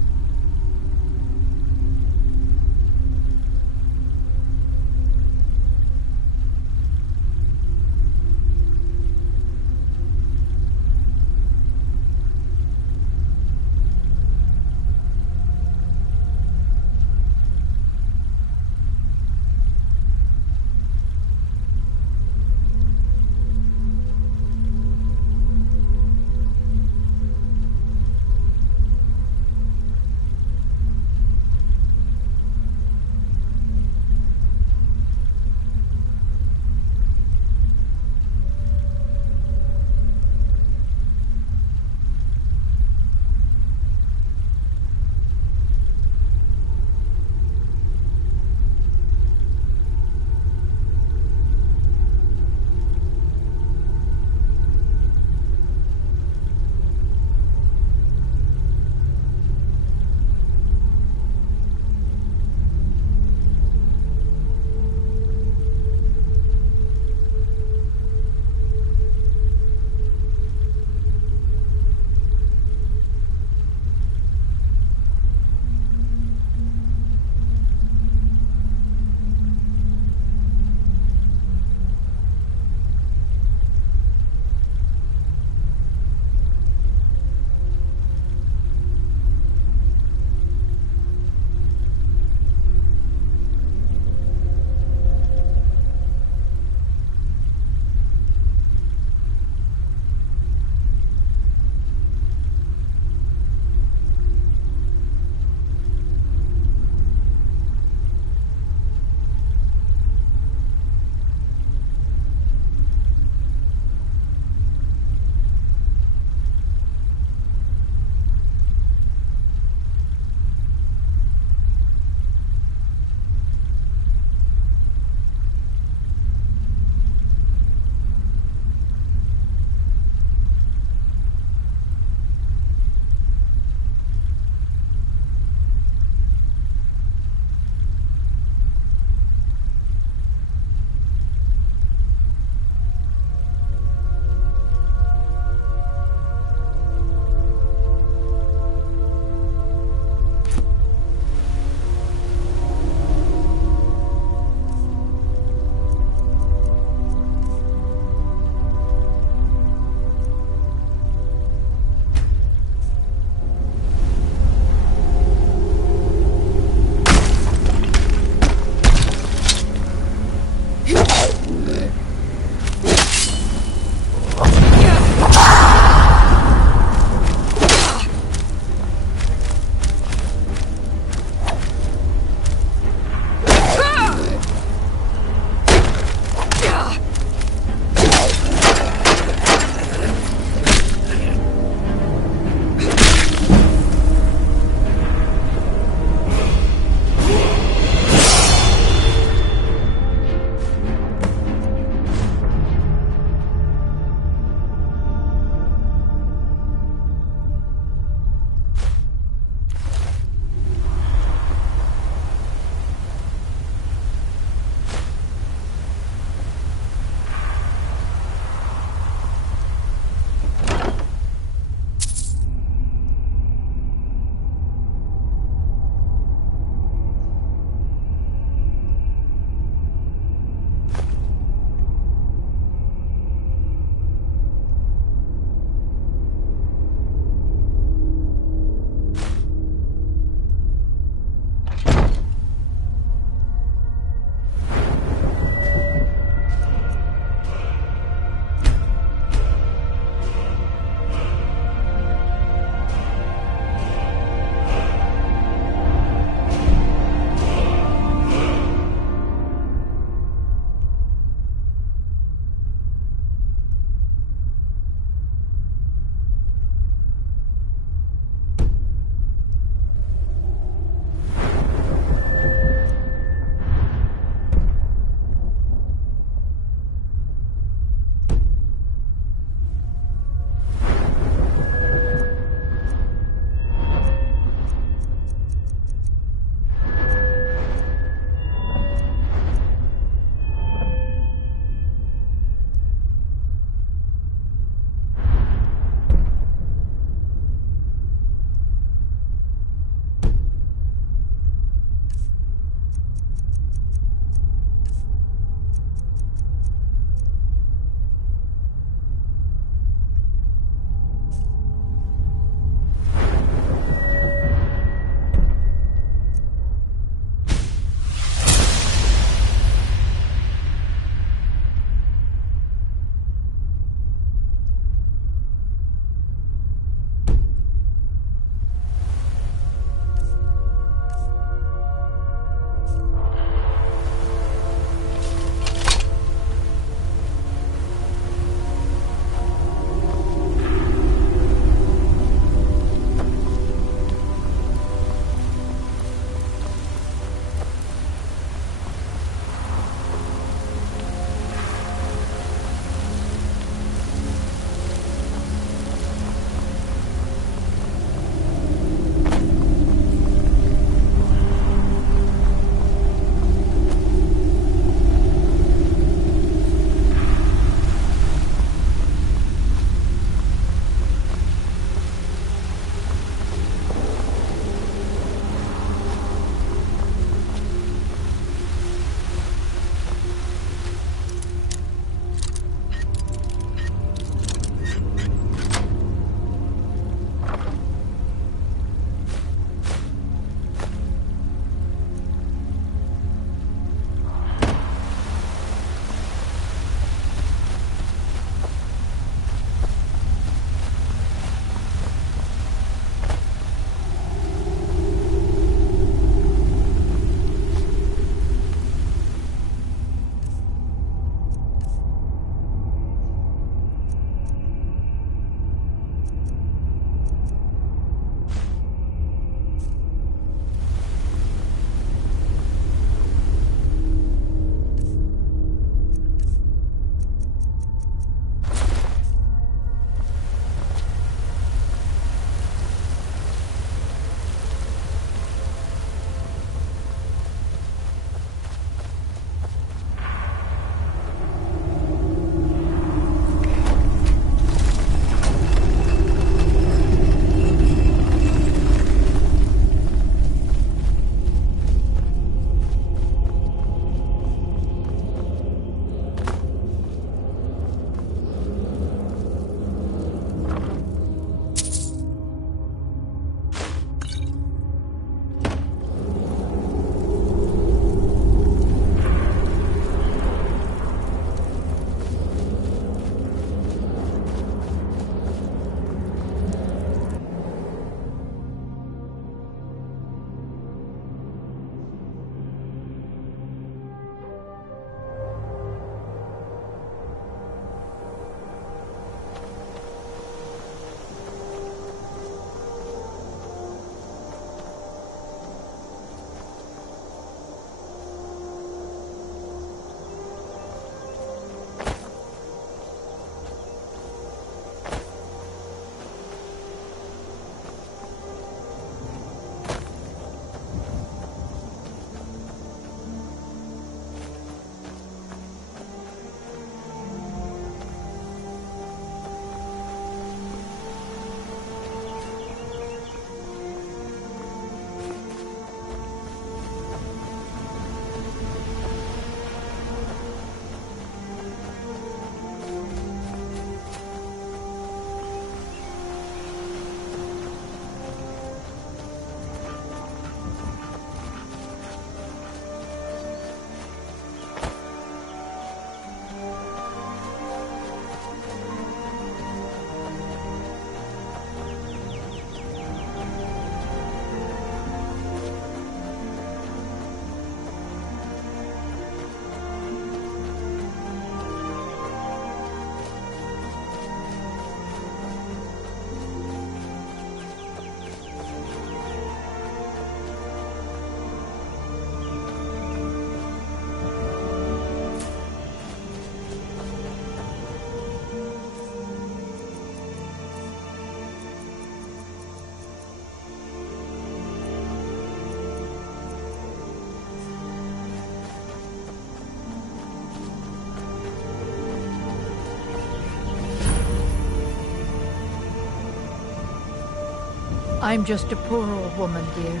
I'm just a poor old woman, dear.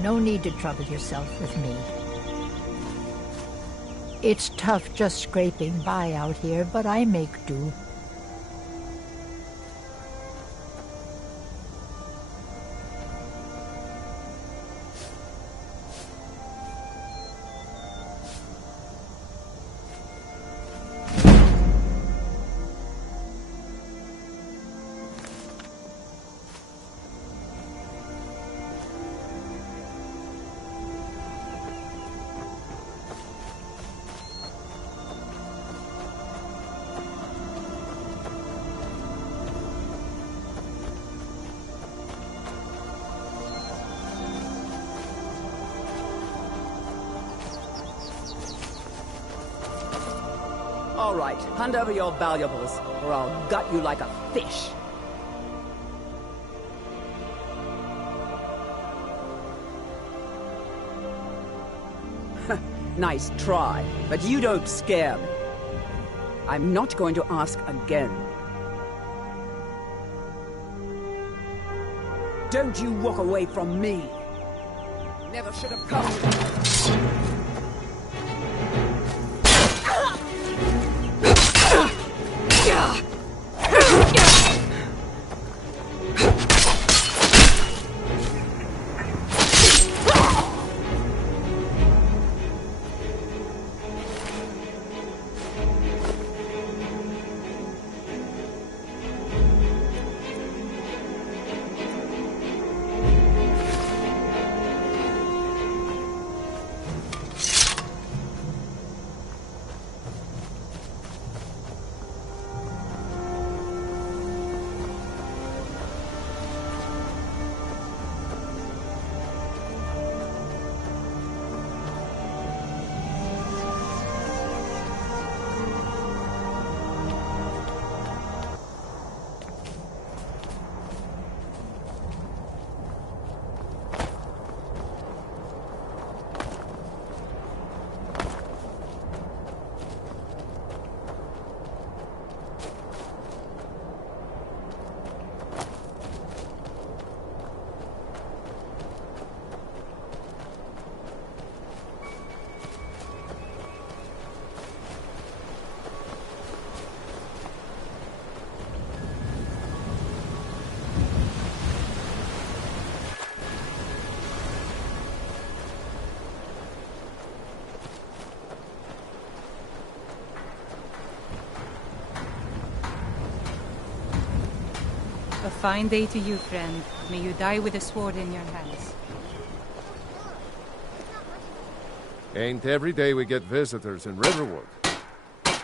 No need to trouble yourself with me. It's tough just scraping by out here, but I make do. All right, hand over your valuables, or I'll gut you like a fish. Nice try, but you don't scare me. I'm not going to ask again. Don't you walk away from me. Never should have come. A fine day to you, friend. May you die with a sword in your hands. Ain't every day we get visitors in Riverwood.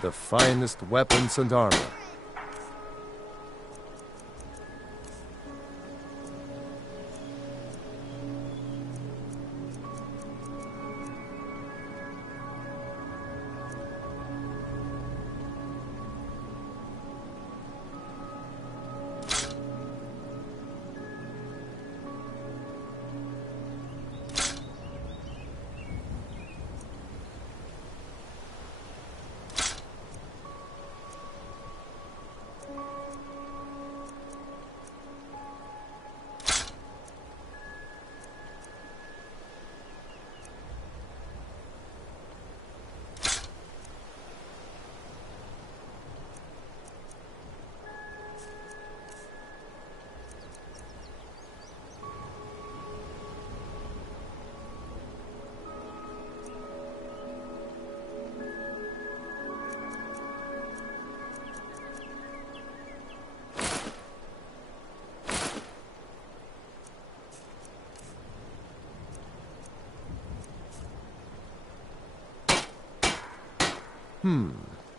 The finest weapons and armor.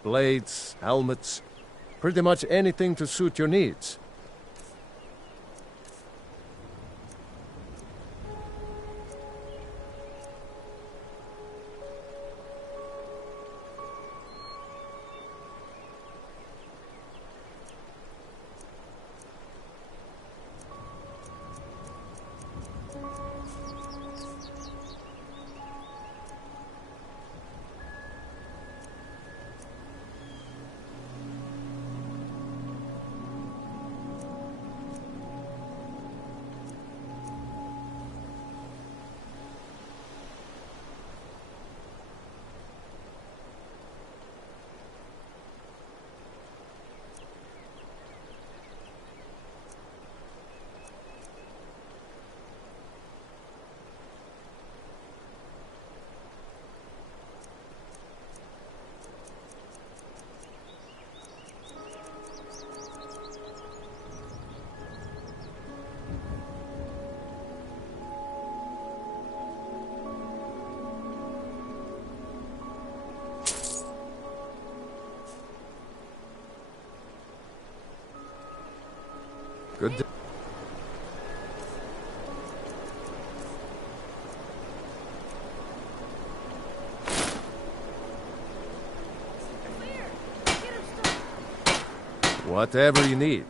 Blades, helmets, pretty much anything to suit your needs. Good day. Whatever you need.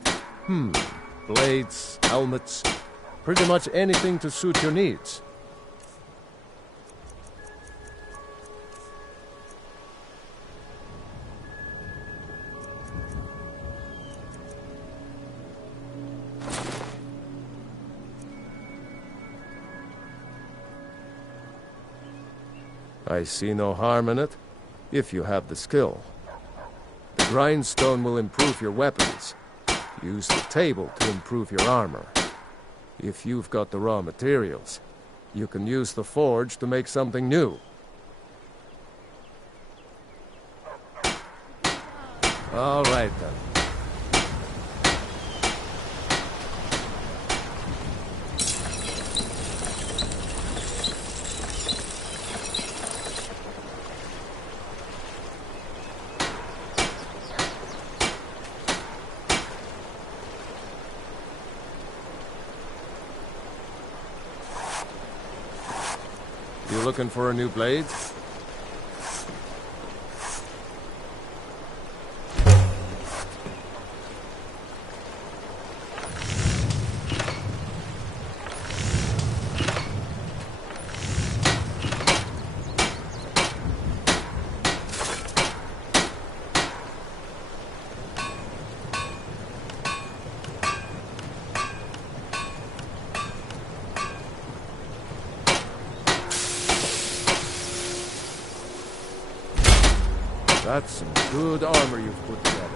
Blades, helmets, pretty much anything to suit your needs. I see no harm in it, if you have the skill. The grindstone will improve your weapons. Use the table to improve your armor. If you've got the raw materials, you can use the forge to make something new. All right, then. You looking for a new blade? That's some good armor you've put together.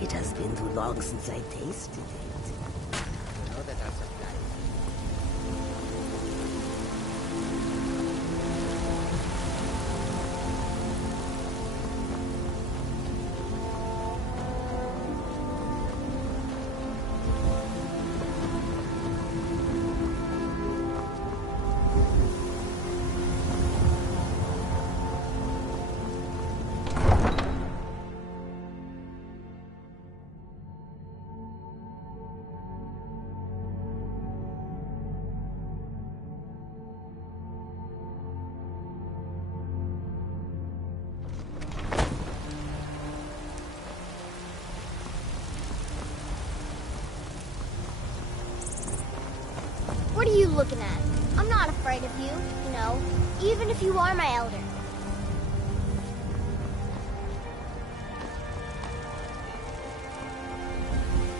It has been too long since I tasted it. You know that our supply. are you looking at? I'm not afraid of you, even if you are my elder.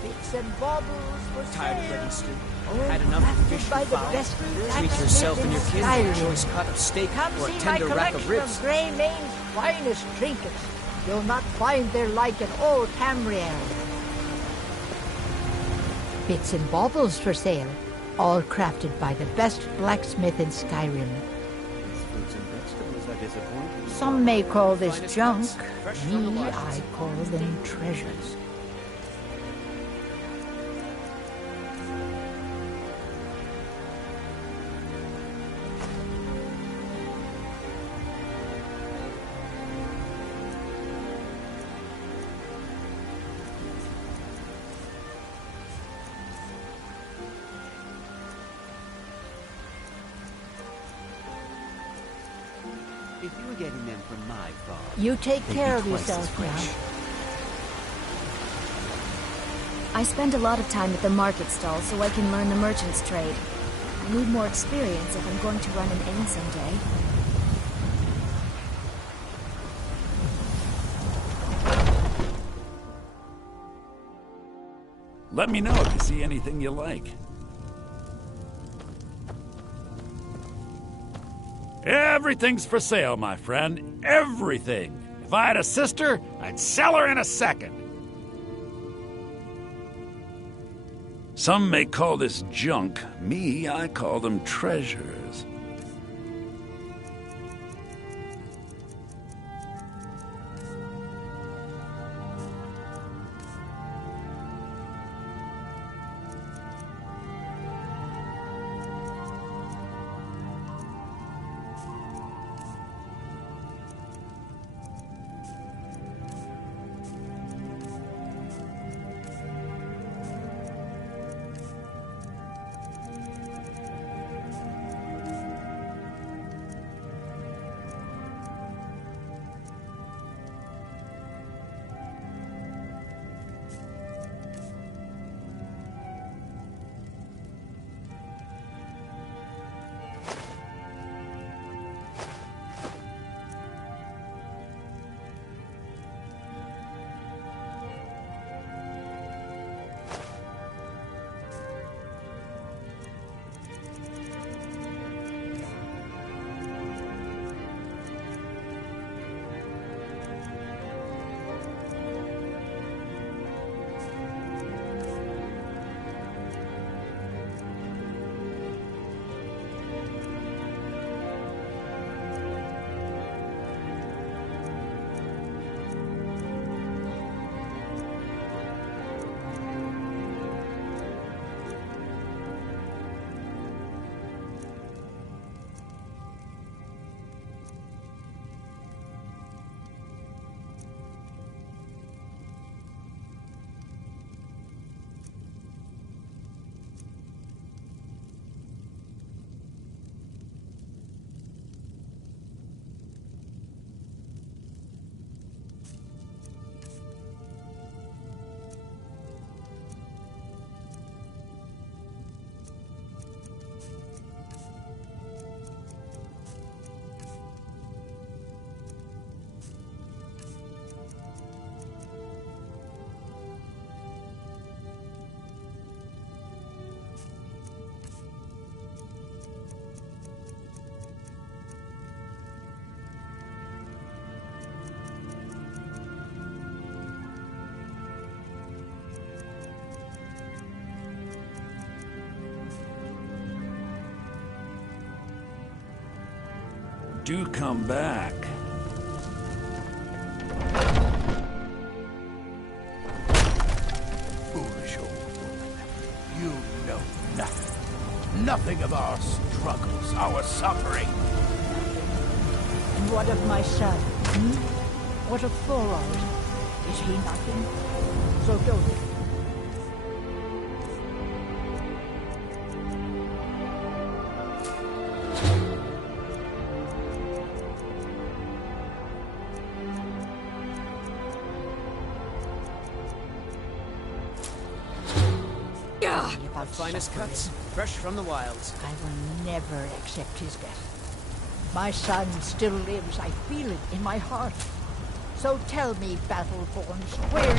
Bits and baubles for Tired sale. already, Stu? Oh, Had enough of crafted fish by and the fowl? best Treat yourself and your kin to a Skyrim. choice cut of steak Come or a see my tender rack of collection ribs. of Grey Main's finest trinkets. You'll not find their like in all Tamriel. Bits and baubles for sale, all crafted by the best blacksmith in Skyrim. Some may call this junk. Me, I call them treasures. If you were getting them from my farm, You take they'd care be of twice as yourself now. fresh. I spend a lot of time at the market stall so I can learn the merchant's trade. I need more experience if I'm going to run an inn someday. Let me know if you see anything you like. Everything's for sale, my friend. Everything. If I had a sister, I'd sell her in a second. Some may call this junk. Me, I call them treasures. Do come back. Foolish old woman. You know nothing. Nothing of our struggles, our suffering. And what of my son? What of Thorald? Is he nothing? So don't. finest cuts, fresh from the wilds. I will never accept his death. My son still lives. I feel it in my heart. So tell me, Battleborns, where...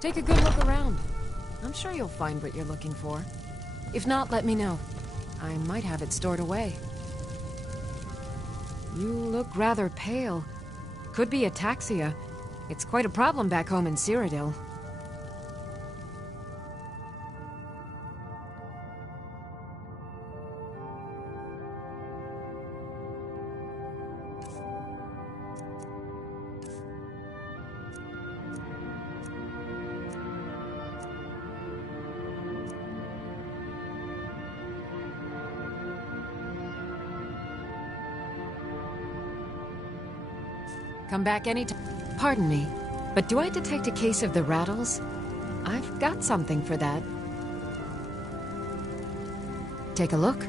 Take a good look around. I'm sure you'll find what you're looking for. If not, let me know. I might have it stored away. You look rather pale. Could be ataxia. It's quite a problem back home in Cyrodiil. Come back anytime. Pardon me, but do I detect a case of the rattles? I've got something for that. Take a look.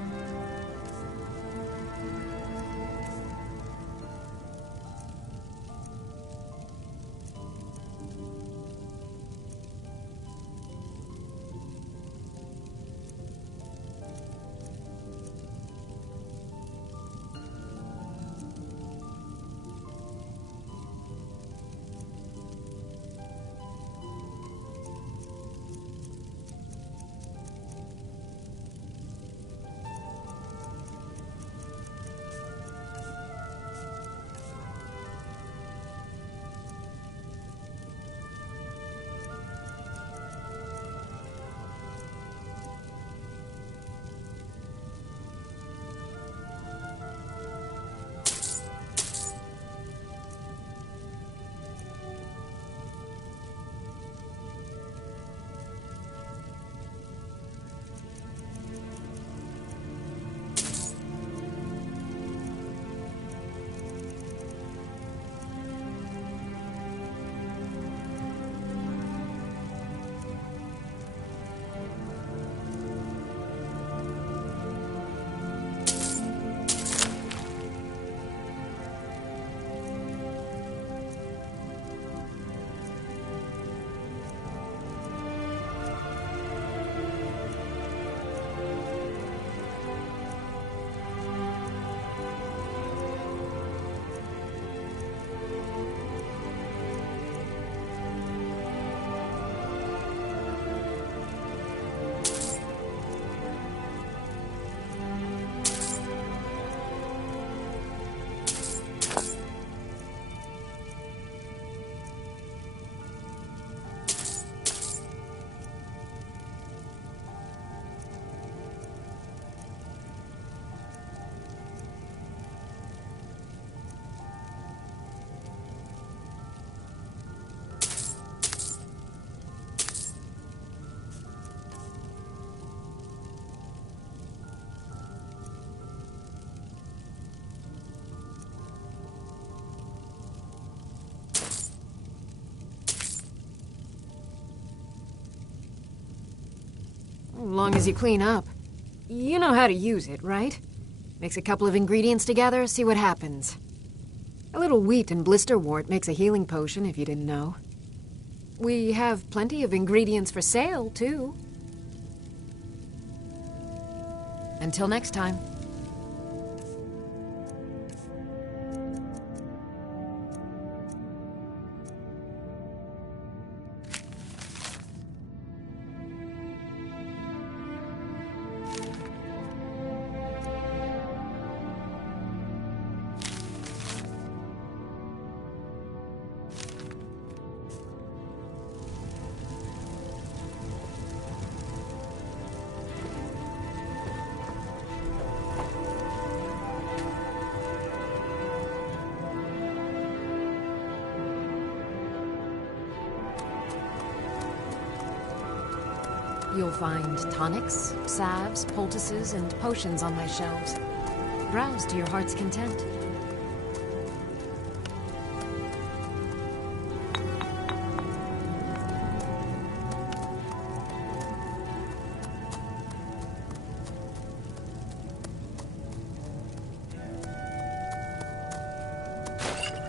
Long as you clean up. You know how to use it, right? Mix a couple of ingredients together, see what happens. A little wheat and blisterwort makes a healing potion, if you didn't know. We have plenty of ingredients for sale, too. Until next time. You'll find tonics, salves, poultices, and potions on my shelves. Browse to your heart's content.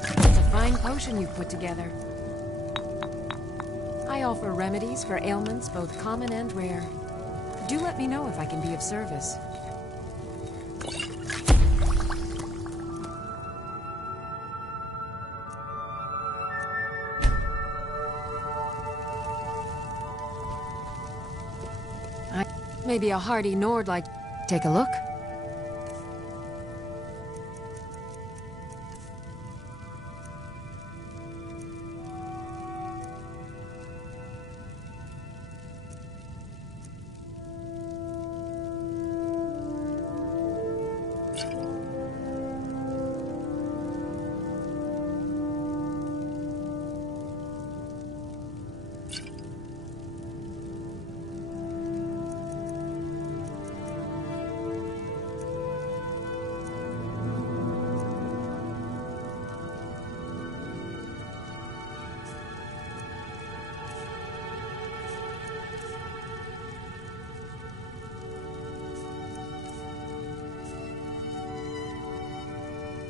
It's a fine potion you've put together. I offer remedies for ailments both common and rare. Do let me know if I can be of service. Maybe a hardy Nord like... Take a look.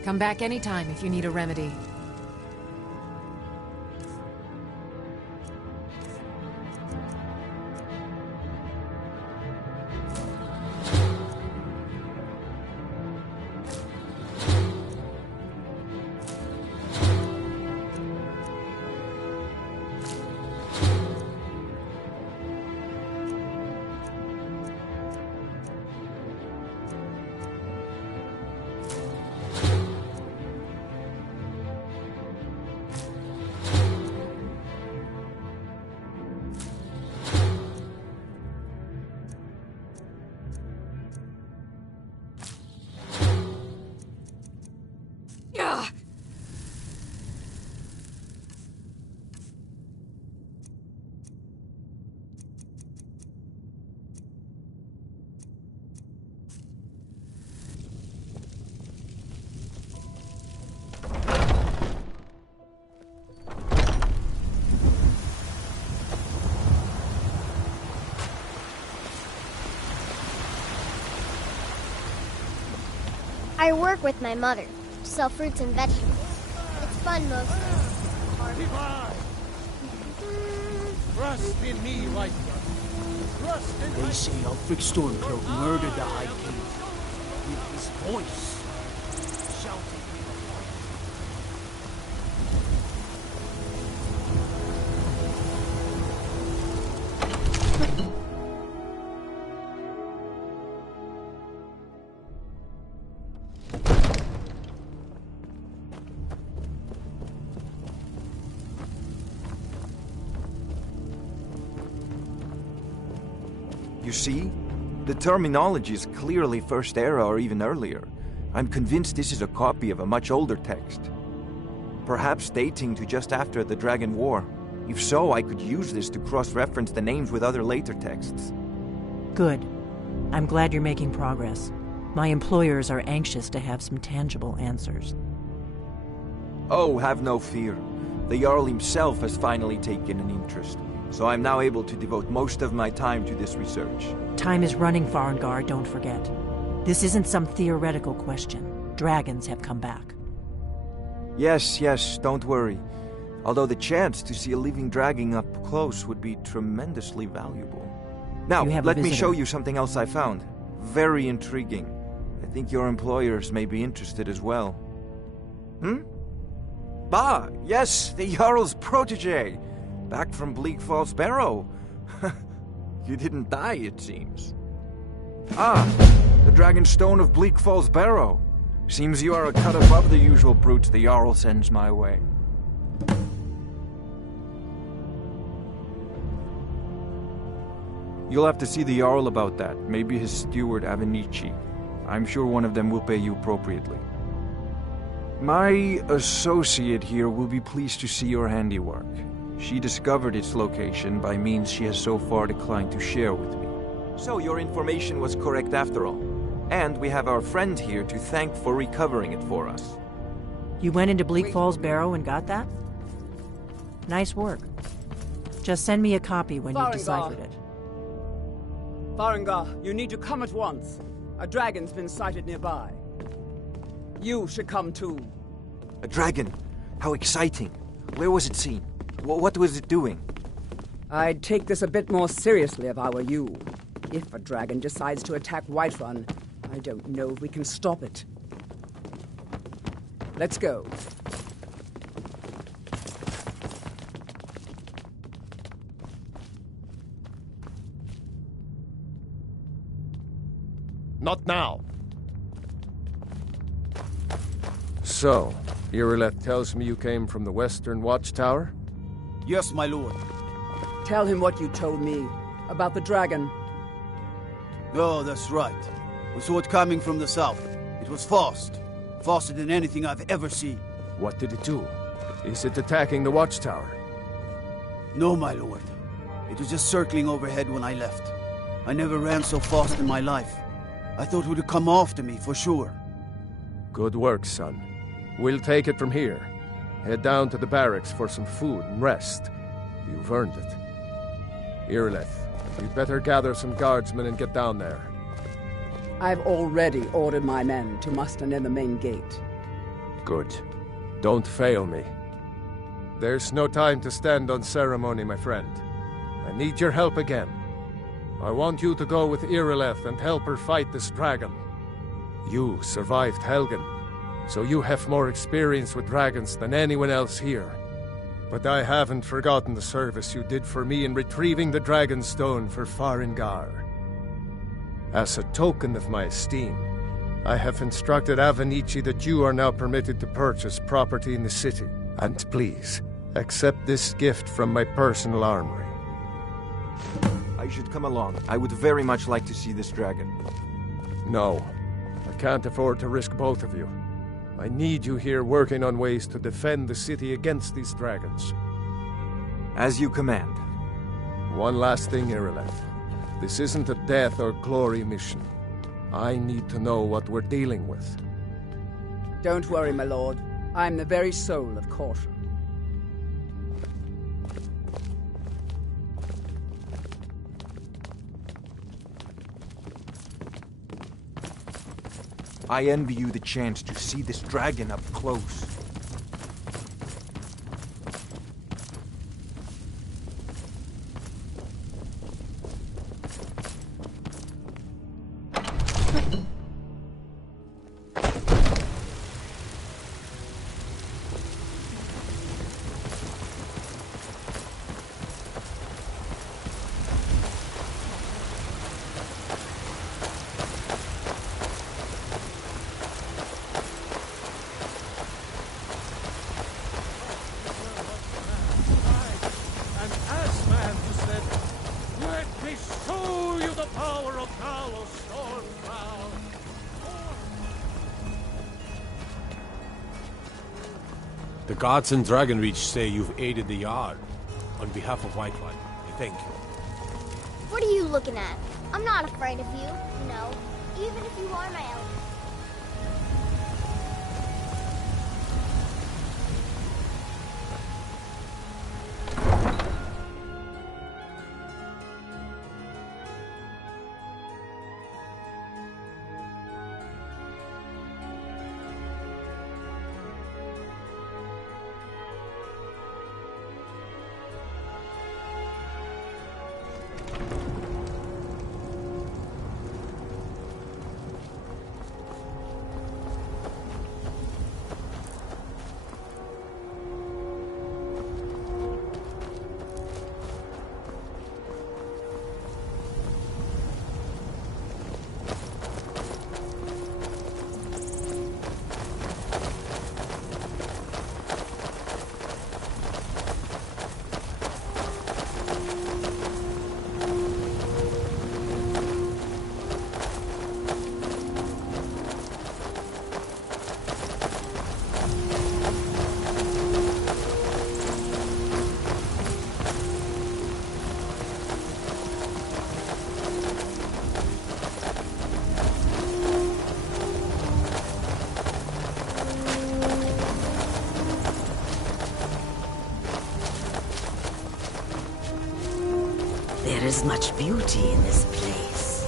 Come back anytime if you need a remedy. I work with my mother to sell fruits and vegetables. It's fun mostly. Trust in me, White Brother. Trust in They say Ulfric Stormcloak murdered the High King. With his voice. Shouting. You see? The terminology is clearly First Era or even earlier. I'm convinced this is a copy of a much older text. Perhaps dating to just after the Dragon War. If so, I could use this to cross-reference the names with other later texts. Good. I'm glad you're making progress. My employers are anxious to have some tangible answers. Oh, have no fear. The Jarl himself has finally taken an interest, so I'm now able to devote most of my time to this research. Time is running, Farengar, don't forget. This isn't some theoretical question. Dragons have come back. Yes, don't worry. Although the chance to see a living dragon up close would be tremendously valuable. Now, let me show you something else I found. Very intriguing. I think your employers may be interested as well. Bah, yes, the Jarl's protege. Back from Bleak Falls Barrow. You didn't die, it seems. Ah, the Dragon Stone of Bleak Falls Barrow. Seems you are a cut above the usual brutes the Jarl sends my way. You'll have to see the Jarl about that. Maybe his steward Avenici. I'm sure one of them will pay you appropriately. My associate here will be pleased to see your handiwork. She discovered its location by means she has so far declined to share with me. So your information was correct after all. And we have our friend here to thank for recovering it for us. You went into Bleak Falls Barrow and got that? Nice work. Just send me a copy when you've deciphered it. Farengar, you need to come at once. A dragon's been sighted nearby. You should come too. A dragon? How exciting. Where was it seen? What was it doing? I'd take this a bit more seriously if I were you. If a dragon decides to attack Whiterun, I don't know if we can stop it. Let's go. Not now. So, Irileth tells me you came from the Western Watchtower? Yes, my lord. Tell him what you told me about the dragon. Oh, that's right. We saw it coming from the south. It was fast. Faster than anything I've ever seen. What did it do? Is it attacking the Watchtower? No, my lord. It was just circling overhead when I left. I never ran so fast in my life. I thought it would come after me, for sure. Good work, son. We'll take it from here. Head down to the barracks for some food and rest. You've earned it. Irileth, you'd better gather some guardsmen and get down there. I've already ordered my men to muster near the main gate. Good. Don't fail me. There's no time to stand on ceremony, my friend. I need your help again. I want you to go with Irileth and help her fight this dragon. You survived Helgen, so you have more experience with dragons than anyone else here. But I haven't forgotten the service you did for me in retrieving the Dragon Stone for Farengar. As a token of my esteem, I have instructed Avenici that you are now permitted to purchase property in the city. And please, accept this gift from my personal armory. I should come along. I would very much like to see this dragon. No. I can't afford to risk both of you. I need you here working on ways to defend the city against these dragons. As you command. One last thing, Irileth. This isn't a death or glory mission. I need to know what we're dealing with. Don't worry, my lord. I'm the very soul of caution. I envy you the chance to see this dragon up close. The gods in Dragonreach say you've aided the Jarl. On behalf of Whiterun, I thank you. What are you looking at? I'm not afraid of you, no. Even if you are my elder. There is much beauty in this place.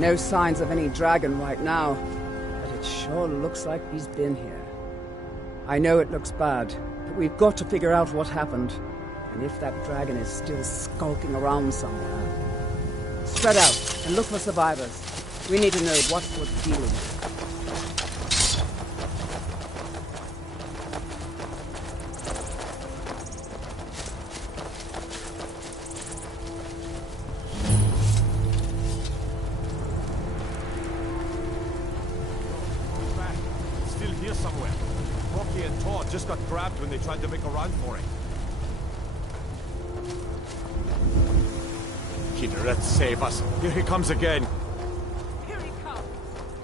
No signs of any dragon right now, but it sure looks like he's been here. I know it looks bad, but we've got to figure out what happened, and if that dragon is still skulking around somewhere. Spread out and look for survivors. We need to know what's dealing. Still here somewhere. Rocky and Todd just got grabbed when they tried to make a run for it. Kidret, save us. Here he comes again. Here he comes.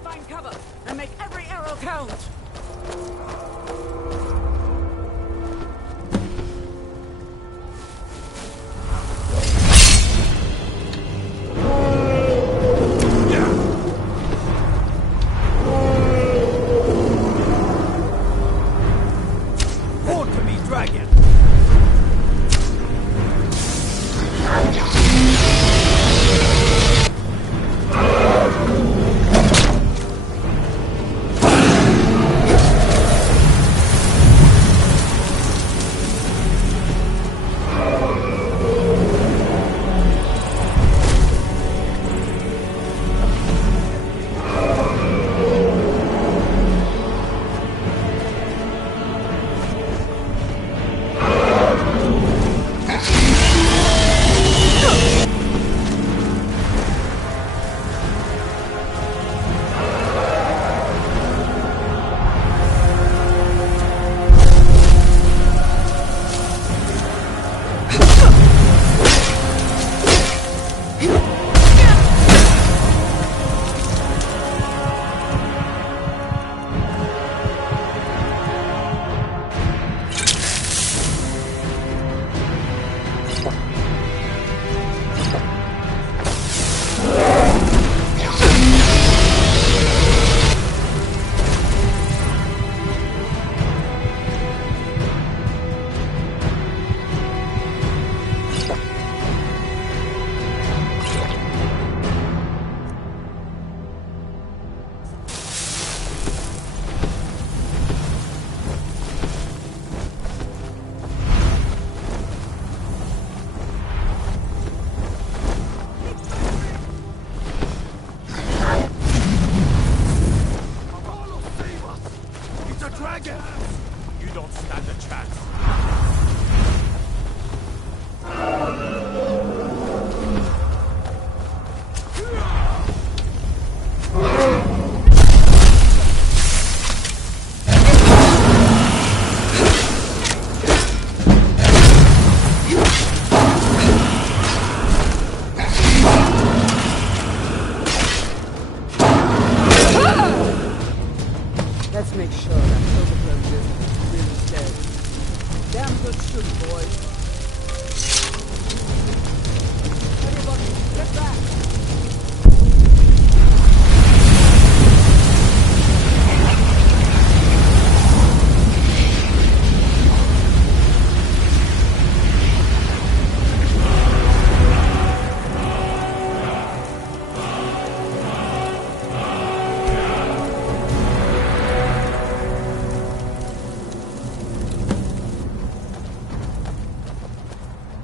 Find cover and make every arrow count. You don't stand a chance. Let's make sure that overgrown business is really dead. Damn good shooting, boys. Everybody, get back!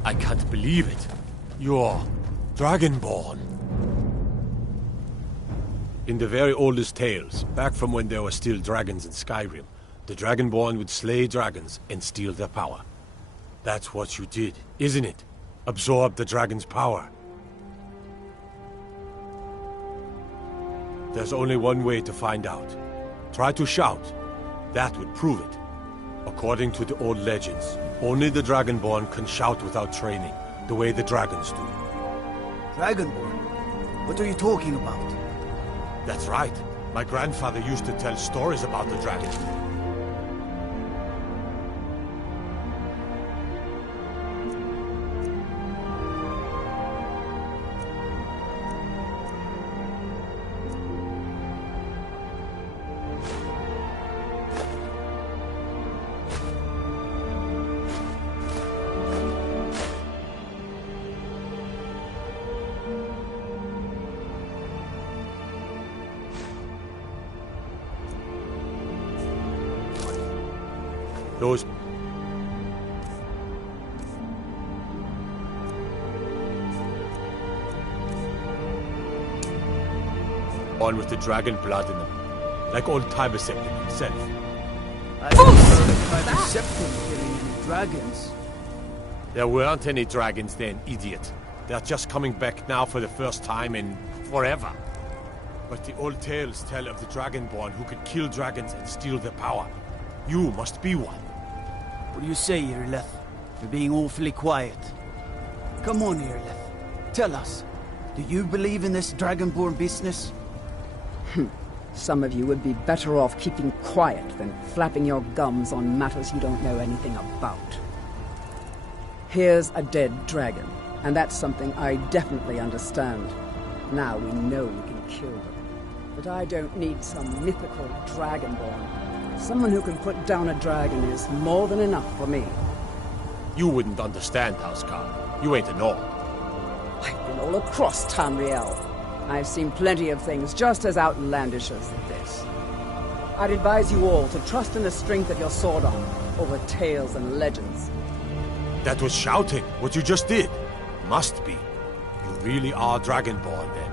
I can't believe it. You're Dragonborn. In the very oldest tales, back from when there were still dragons in Skyrim, the Dragonborn would slay dragons and steal their power. That's what you did, isn't it? Absorb the dragon's power. There's only one way to find out. Try to shout. That would prove it. According to the old legends, only the Dragonborn can shout without training, the way the dragons do. Dragonborn? What are you talking about? That's right. My grandfather used to tell stories about the dragon. Those... Born with the dragon blood in them. Like old Tibeseptim himself. I haven't heard of Tibeseptim killing any dragons. There weren't any dragons then, idiot. They're just coming back now for the first time in forever. But the old tales tell of the Dragonborn who could kill dragons and steal their power. You must be one. What do you say, Irleth? You're being awfully quiet. Come on, Irleth. Tell us. Do you believe in this Dragonborn business? Some of you would be better off keeping quiet than flapping your gums on matters you don't know anything about. Here's a dead dragon, and that's something I definitely understand. Now we know we can kill them. But I don't need some mythical dragonborn. Someone who can put down a dragon is more than enough for me. You wouldn't understand, Housecarl. You ain't a Nord. I've been all across Tamriel. I've seen plenty of things just as outlandish as this. I'd advise you all to trust in the strength of your sword arm over tales and legends. That was shouting, what you just did. Must be. You really are Dragonborn, then.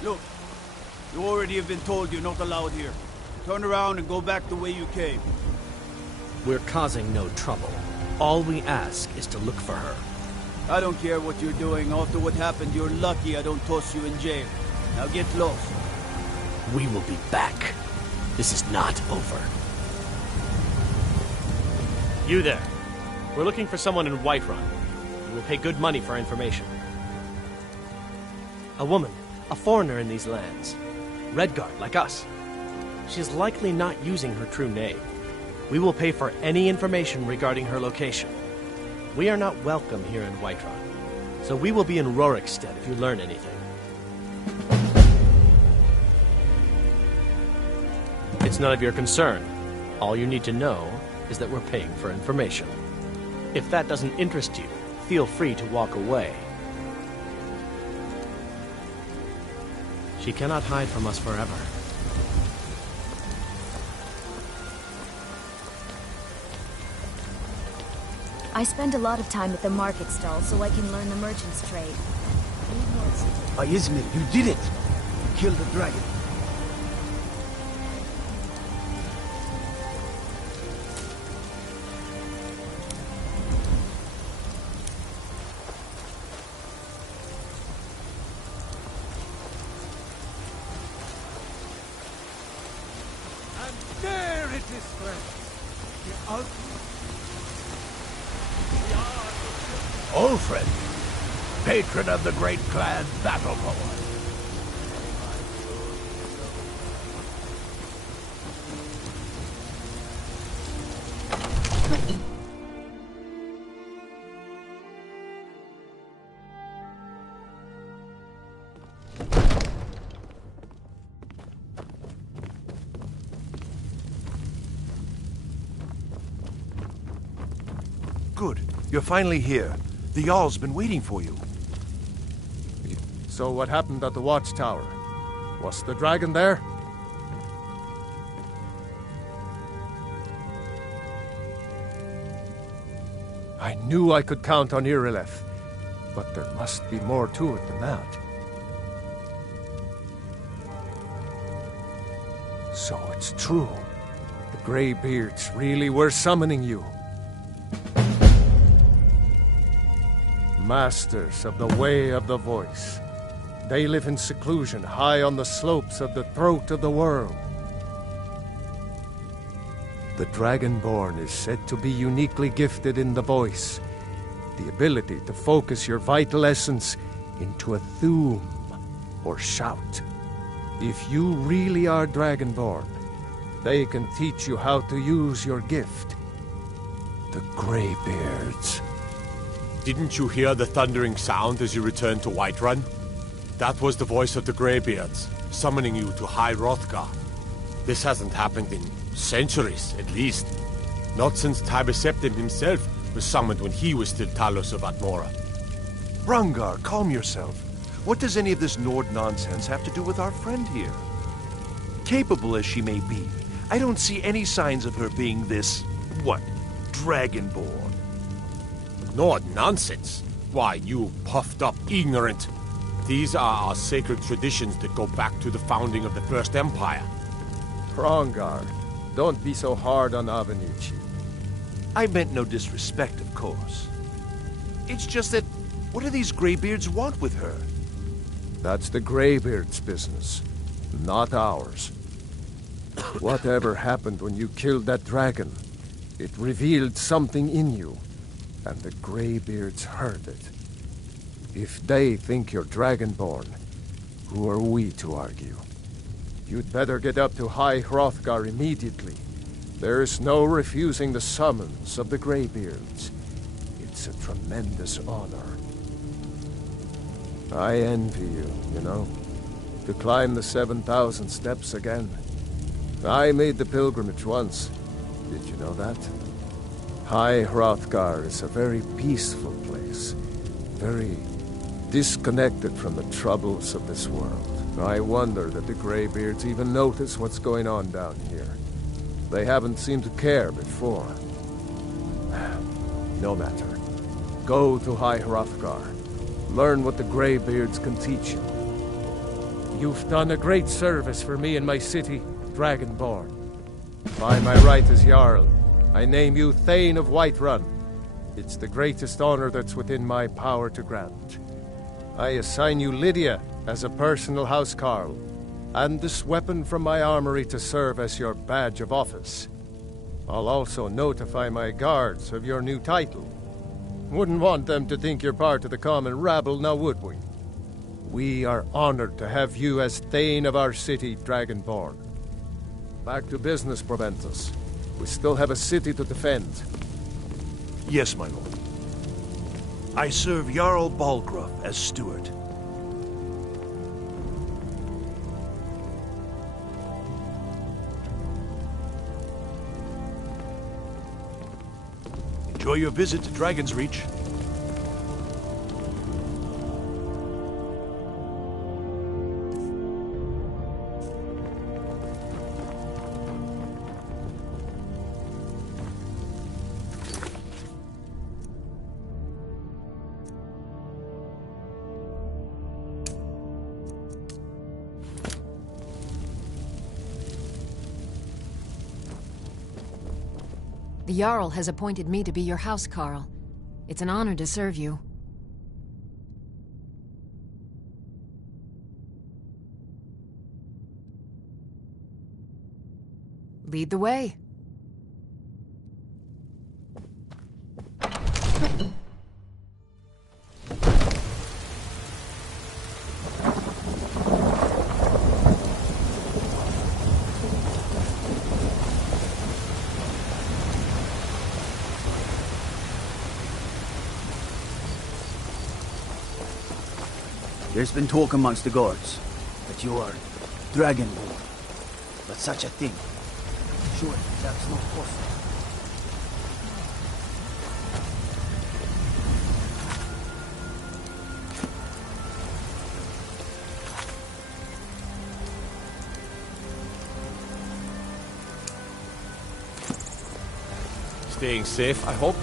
Look, you already have been told you're not allowed here. Turn around and go back the way you came. We're causing no trouble. All we ask is to look for her. I don't care what you're doing. After what happened, you're lucky I don't toss you in jail. Now get lost. We will be back. This is not over. You there. We're looking for someone in Whiterun. We'll pay good money for information. A woman, a foreigner in these lands. Redguard, like us. She's likely not using her true name. We will pay for any information regarding her location. We are not welcome here in Whiterun, so we will be in Rorikstead if you learn anything. It's none of your concern. All you need to know is that we're paying for information. If that doesn't interest you, feel free to walk away. She cannot hide from us forever. I spend a lot of time at the market stall so I can learn the merchant's trade. Isn't it? You did it! You killed the dragon. And there it is, friends. The ultimate. Ulfred, patron of the great clan Battleborn. Good. You're finally here. The Jarl's been waiting for you. So what happened at the watchtower? Was the dragon there? I knew I could count on Irileth, but there must be more to it than that. So it's true. The Greybeards really were summoning you. Masters of the Way of the Voice. They live in seclusion, high on the slopes of the throat of the world. The Dragonborn is said to be uniquely gifted in the voice, the ability to focus your vital essence into a thum, or shout. If you really are Dragonborn, they can teach you how to use your gift. The Greybeards. Didn't you hear the thundering sound as you returned to Whiterun? That was the voice of the Greybeards, summoning you to High Hrothgar. This hasn't happened in centuries, at least. Not since Tiber Septim himself was summoned when he was still Talos of Atmora. Rangar, calm yourself. What does any of this Nord nonsense have to do with our friend here? Capable as she may be, I don't see any signs of her being this, Dragonborn. Nord nonsense? Why, you puffed up ignorant. These are our sacred traditions that go back to the founding of the First Empire. Rangar, don't be so hard on Avenici. I meant no disrespect, of course. It's just that, what do these Greybeards want with her? That's the Greybeards' business, not ours. Whatever happened when you killed that dragon, it revealed something in you, and the Greybeards heard it. If they think you're Dragonborn, who are we to argue? You'd better get up to High Hrothgar immediately. There's no refusing the summons of the Greybeards. It's a tremendous honor. I envy you, you know, to climb the 7,000 steps again. I made the pilgrimage once. Did you know that? High Hrothgar is a very peaceful place, very disconnected from the troubles of this world. I wonder that the Greybeards even notice what's going on down here. They haven't seemed to care before. No matter. Go to High Hrothgar. Learn what the Greybeards can teach you. You've done a great service for me and my city, Dragonborn. By my right as Jarl, I name you Thane of Whiterun. It's the greatest honor that's within my power to grant. I assign you Lydia as a personal housecarl, and this weapon from my armory to serve as your badge of office. I'll also notify my guards of your new title. Wouldn't want them to think you're part of the common rabble, now would we? We are honored to have you as Thane of our city, Dragonborn. Back to business, Proventus. We still have a city to defend. Yes, my lord. I serve Jarl Balgruuf as steward. Enjoy your visit to Dragon's Reach. The Jarl has appointed me to be your housecarl. It's an honor to serve you. Lead the way. There's been talk amongst the guards that you are Dragonborn. But such a thing, surely that's not possible. Staying safe, I hope?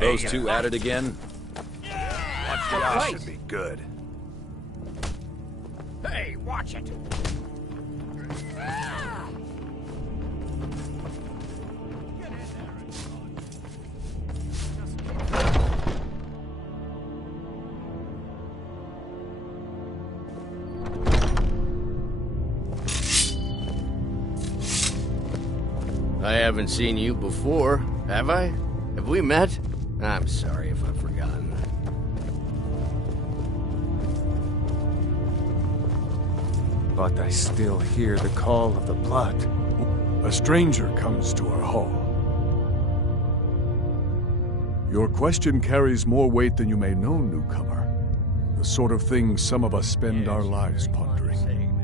Those two at it again? That should be good. Hey, watch it! I haven't seen you before, have I? Have we met? I'm sorry if I've forgotten. But I still hear the call of the blood. A stranger comes to our hall. Your question carries more weight than you may know, newcomer. The sort of thing some of us spend our lives pondering.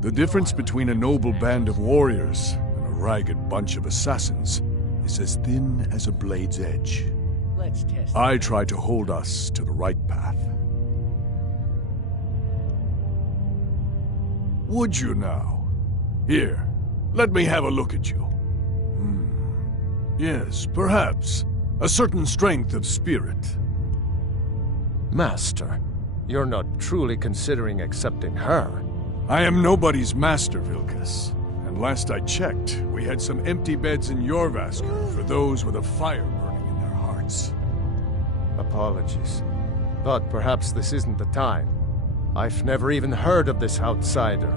The difference between a noble band of warriors and a ragged bunch of assassins is as thin as a blade's edge. I try to hold us to the right path. Would you now? Here, let me have a look at you. Yes, perhaps. A certain strength of spirit. Master, you're not truly considering accepting her. I am nobody's master, Vilkas. And last I checked, we had some empty beds in Jorvaskr for those with a fire burning in their hearts. Apologies. But perhaps this isn't the time. I've never even heard of this outsider.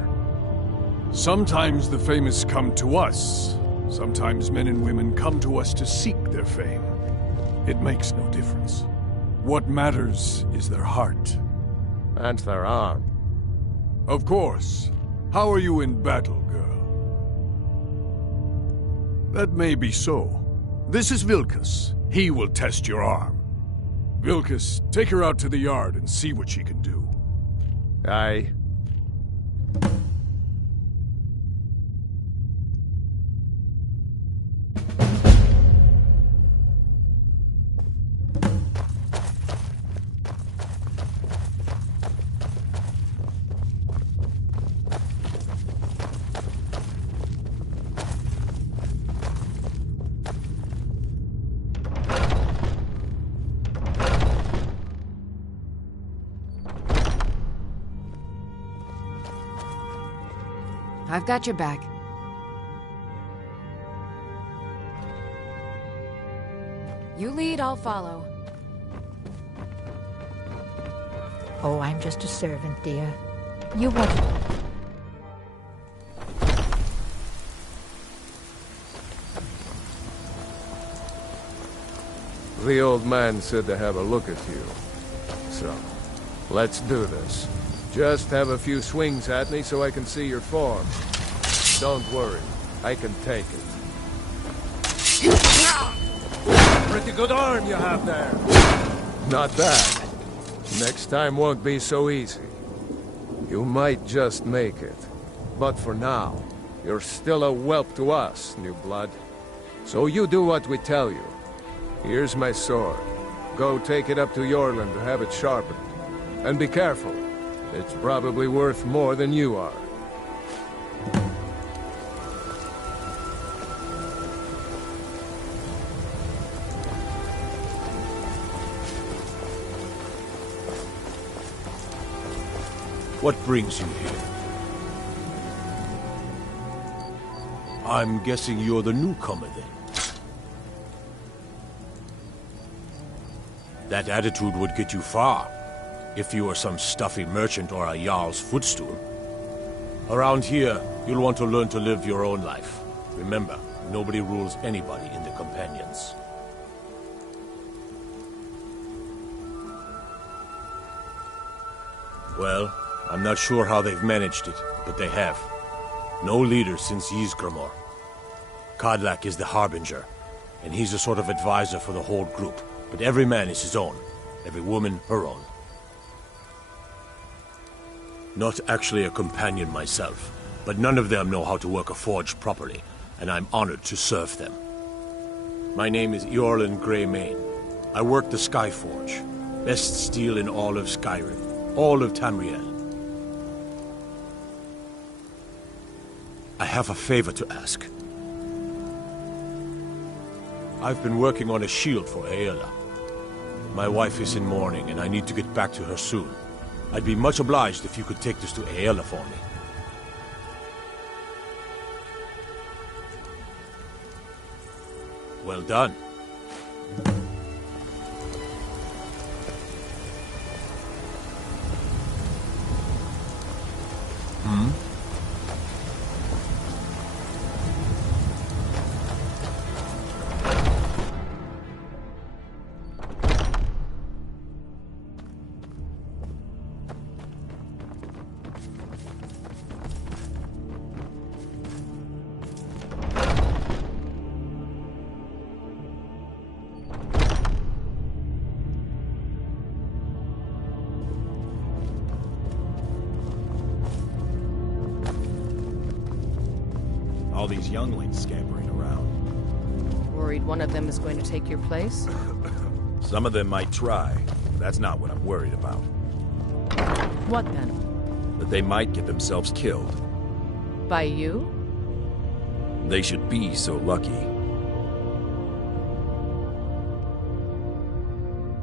Sometimes the famous come to us. Sometimes men and women come to us to seek their fame. It makes no difference. What matters is their heart. And their arm. Of course. How are you in battle, girl? That may be so. This is Vilkas. He will test your arm. Vilkas, take her out to the yard and see what she can do. Aye. I've got your back. You lead, I'll follow. Oh, I'm just a servant, dear. You want... The old man said to have a look at you. So, let's do this. Just have a few swings at me so I can see your form. Don't worry, I can take it. Pretty good arm you have there. Not bad. Next time won't be so easy. You might just make it. But for now, you're still a whelp to us, new blood. So you do what we tell you. Here's my sword. Go take it up to Yorland to have it sharpened. And be careful. It's probably worth more than you are. What brings you here? I'm guessing you're the newcomer then. That attitude would get you far, if you were some stuffy merchant or a Jarl's footstool. Around here, you'll want to learn to live your own life. Remember, nobody rules anybody in the Companions. Well, I'm not sure how they've managed it, but they have. No leader since Ysgramor. Kodlak is the Harbinger, and he's a sort of advisor for the whole group. But every man is his own, every woman her own. Not actually a companion myself, but none of them know how to work a forge properly, and I'm honored to serve them. My name is Eorlin Greymane. I work the Skyforge, best steel in all of Skyrim, all of Tamriel. I have a favor to ask. I've been working on a shield for Aela. My wife is in mourning, and I need to get back to her soon. I'd be much obliged if you could take this to Aela for me. Well done. All these younglings scampering around. Worried one of them is going to take your place? Some of them might try, but that's not what I'm worried about. What then? That they might get themselves killed. By you? They should be so lucky.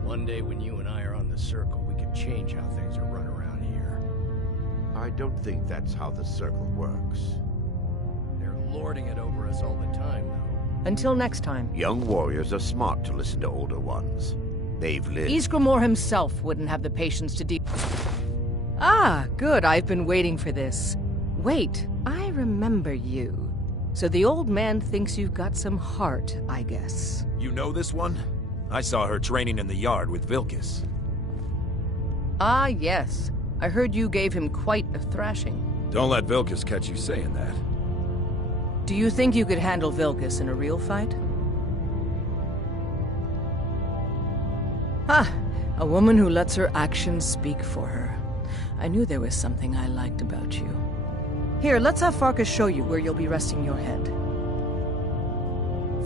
One day when you and I are on the circle, we can change how things are run around here. I don't think that's how the circle works. Lording it over us all the time, though. Until next time. Young warriors are smart to listen to older ones. They've lived. Ysgramor himself wouldn't have the patience to deal. Ah, good. I've been waiting for this. Wait, I remember you. So the old man thinks you've got some heart, I guess. You know this one? I saw her training in the yard with Vilkas. Ah, yes. I heard you gave him quite a thrashing. Don't let Vilkas catch you saying that. Do you think you could handle Vilkas in a real fight? Ah, a woman who lets her actions speak for her. I knew there was something I liked about you. Here, let's have Farkas show you where you'll be resting your head.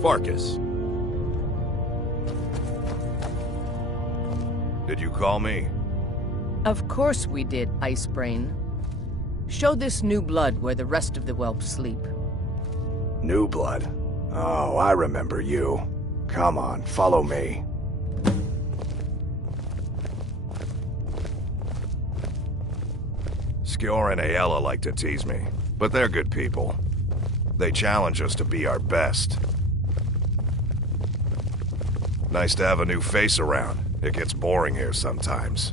Farkas. Did you call me? Of course we did, Icebrain. Show this new blood where the rest of the whelps sleep. New blood? Oh, I remember you. Come on, follow me. Skjor and Aela like to tease me, but they're good people. They challenge us to be our best. Nice to have a new face around. It gets boring here sometimes.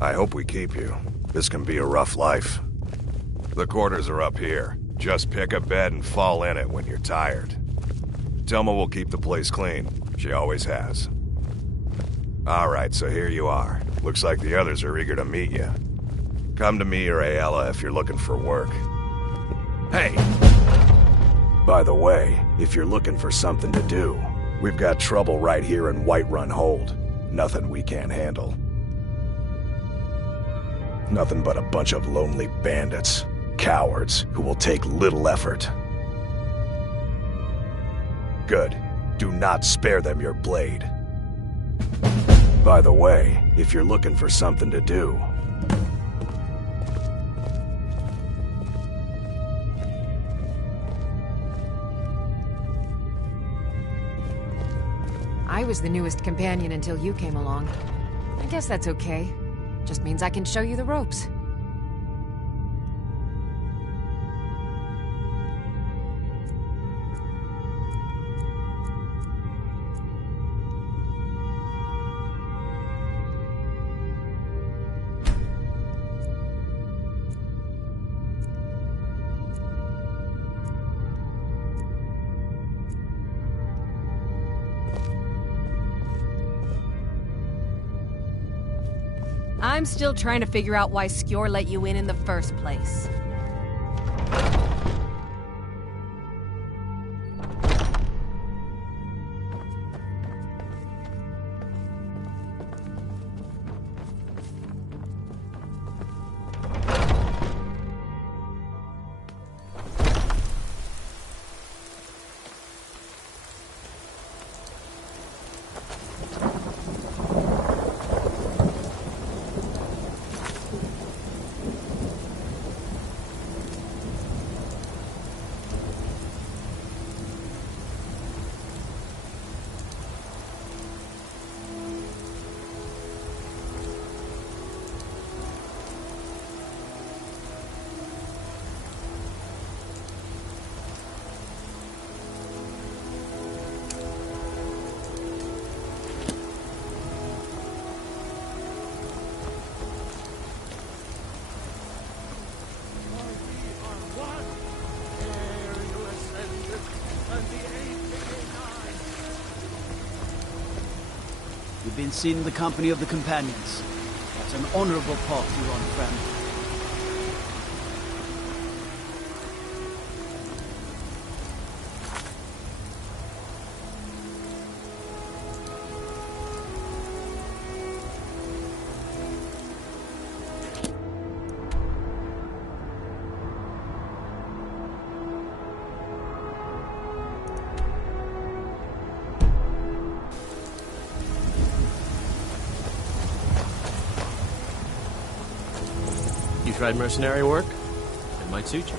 I hope we keep you. This can be a rough life. The quarters are up here. Just pick a bed and fall in it when you're tired. Telma will keep the place clean. She always has. Alright, so here you are. Looks like the others are eager to meet you. Come to me or Ayala if you're looking for work. Hey! By the way, if you're looking for something to do, we've got trouble right here in Whiterun Hold. Nothing we can't handle. Nothing but a bunch of lonely bandits. Cowards who will take little effort. Good. Do not spare them your blade. By the way, if you're looking for something to do... I was the newest companion until you came along. I guess that's okay. Just means I can show you the ropes. I'm still trying to figure out why Skjor let you in the first place. You've been seen in the company of the companions. That's an honorable path you're on, friend. Tried mercenary work? It might suit you.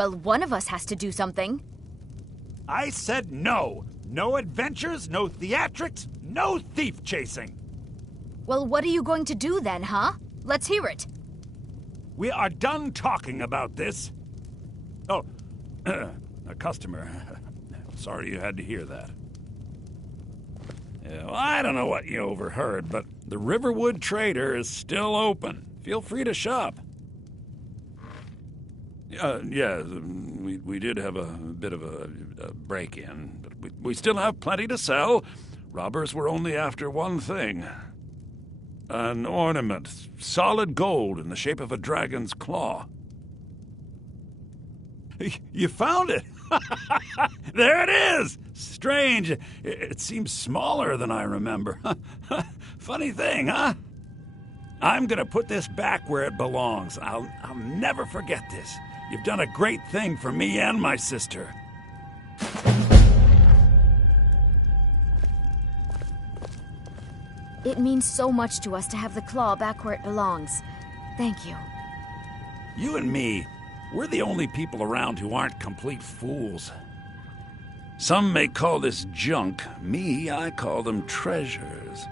Well, one of us has to do something. I said no. No adventures, no theatrics, no thief chasing. Well, what are you going to do then, huh? Let's hear it. We are done talking about this. Oh, a customer. Sorry you had to hear that. Yeah, well, I don't know what you overheard, but the Riverwood Trader is still open. Feel free to shop. Yeah, we did have a bit of a break-in, but we still have plenty to sell. Robbers were only after one thing. An ornament, solid gold in the shape of a dragon's claw. You found it! There it is! Strange. It seems smaller than I remember. Funny thing, huh? I'm gonna put this back where it belongs. I'll never forget this. You've done a great thing for me and my sister. It means so much to us to have the claw back where it belongs. Thank you. You and me, we're the only people around who aren't complete fools. Some may call this junk. Me, I call them treasures.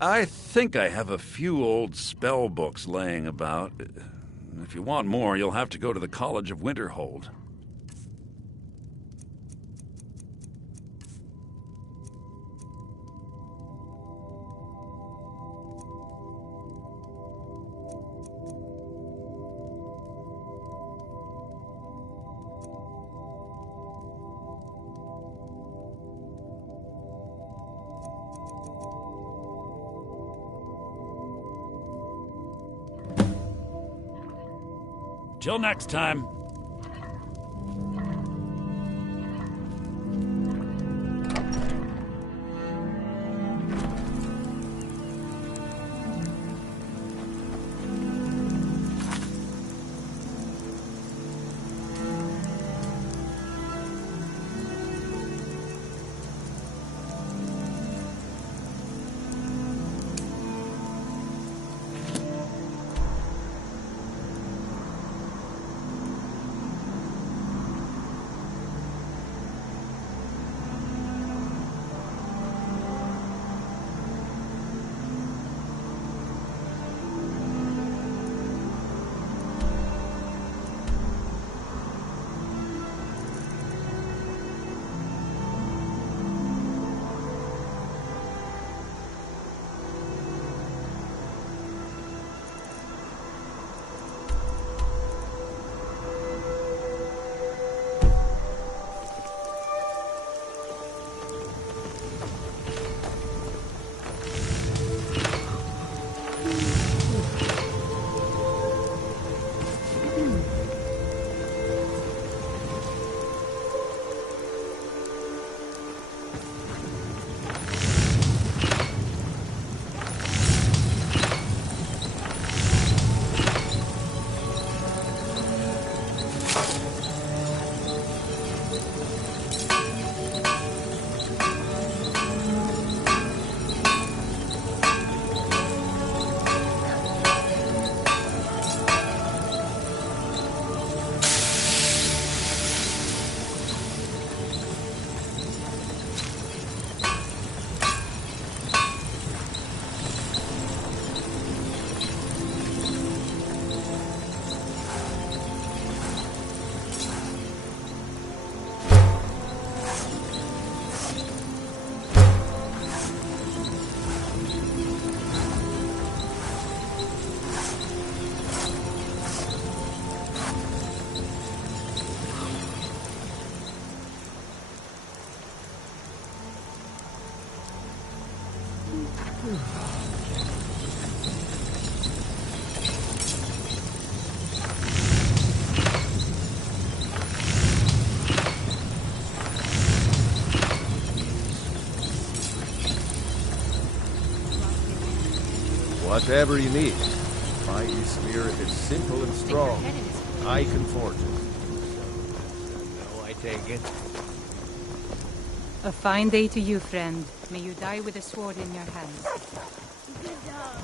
I think I have a few old spell books laying about. If you want more, you'll have to go to the College of Winterhold. Till next time. Whatever you need. My spirit is simple and strong. I can forge it. No, I take it. A fine day to you, friend. May you die with a sword in your hands. Good dog.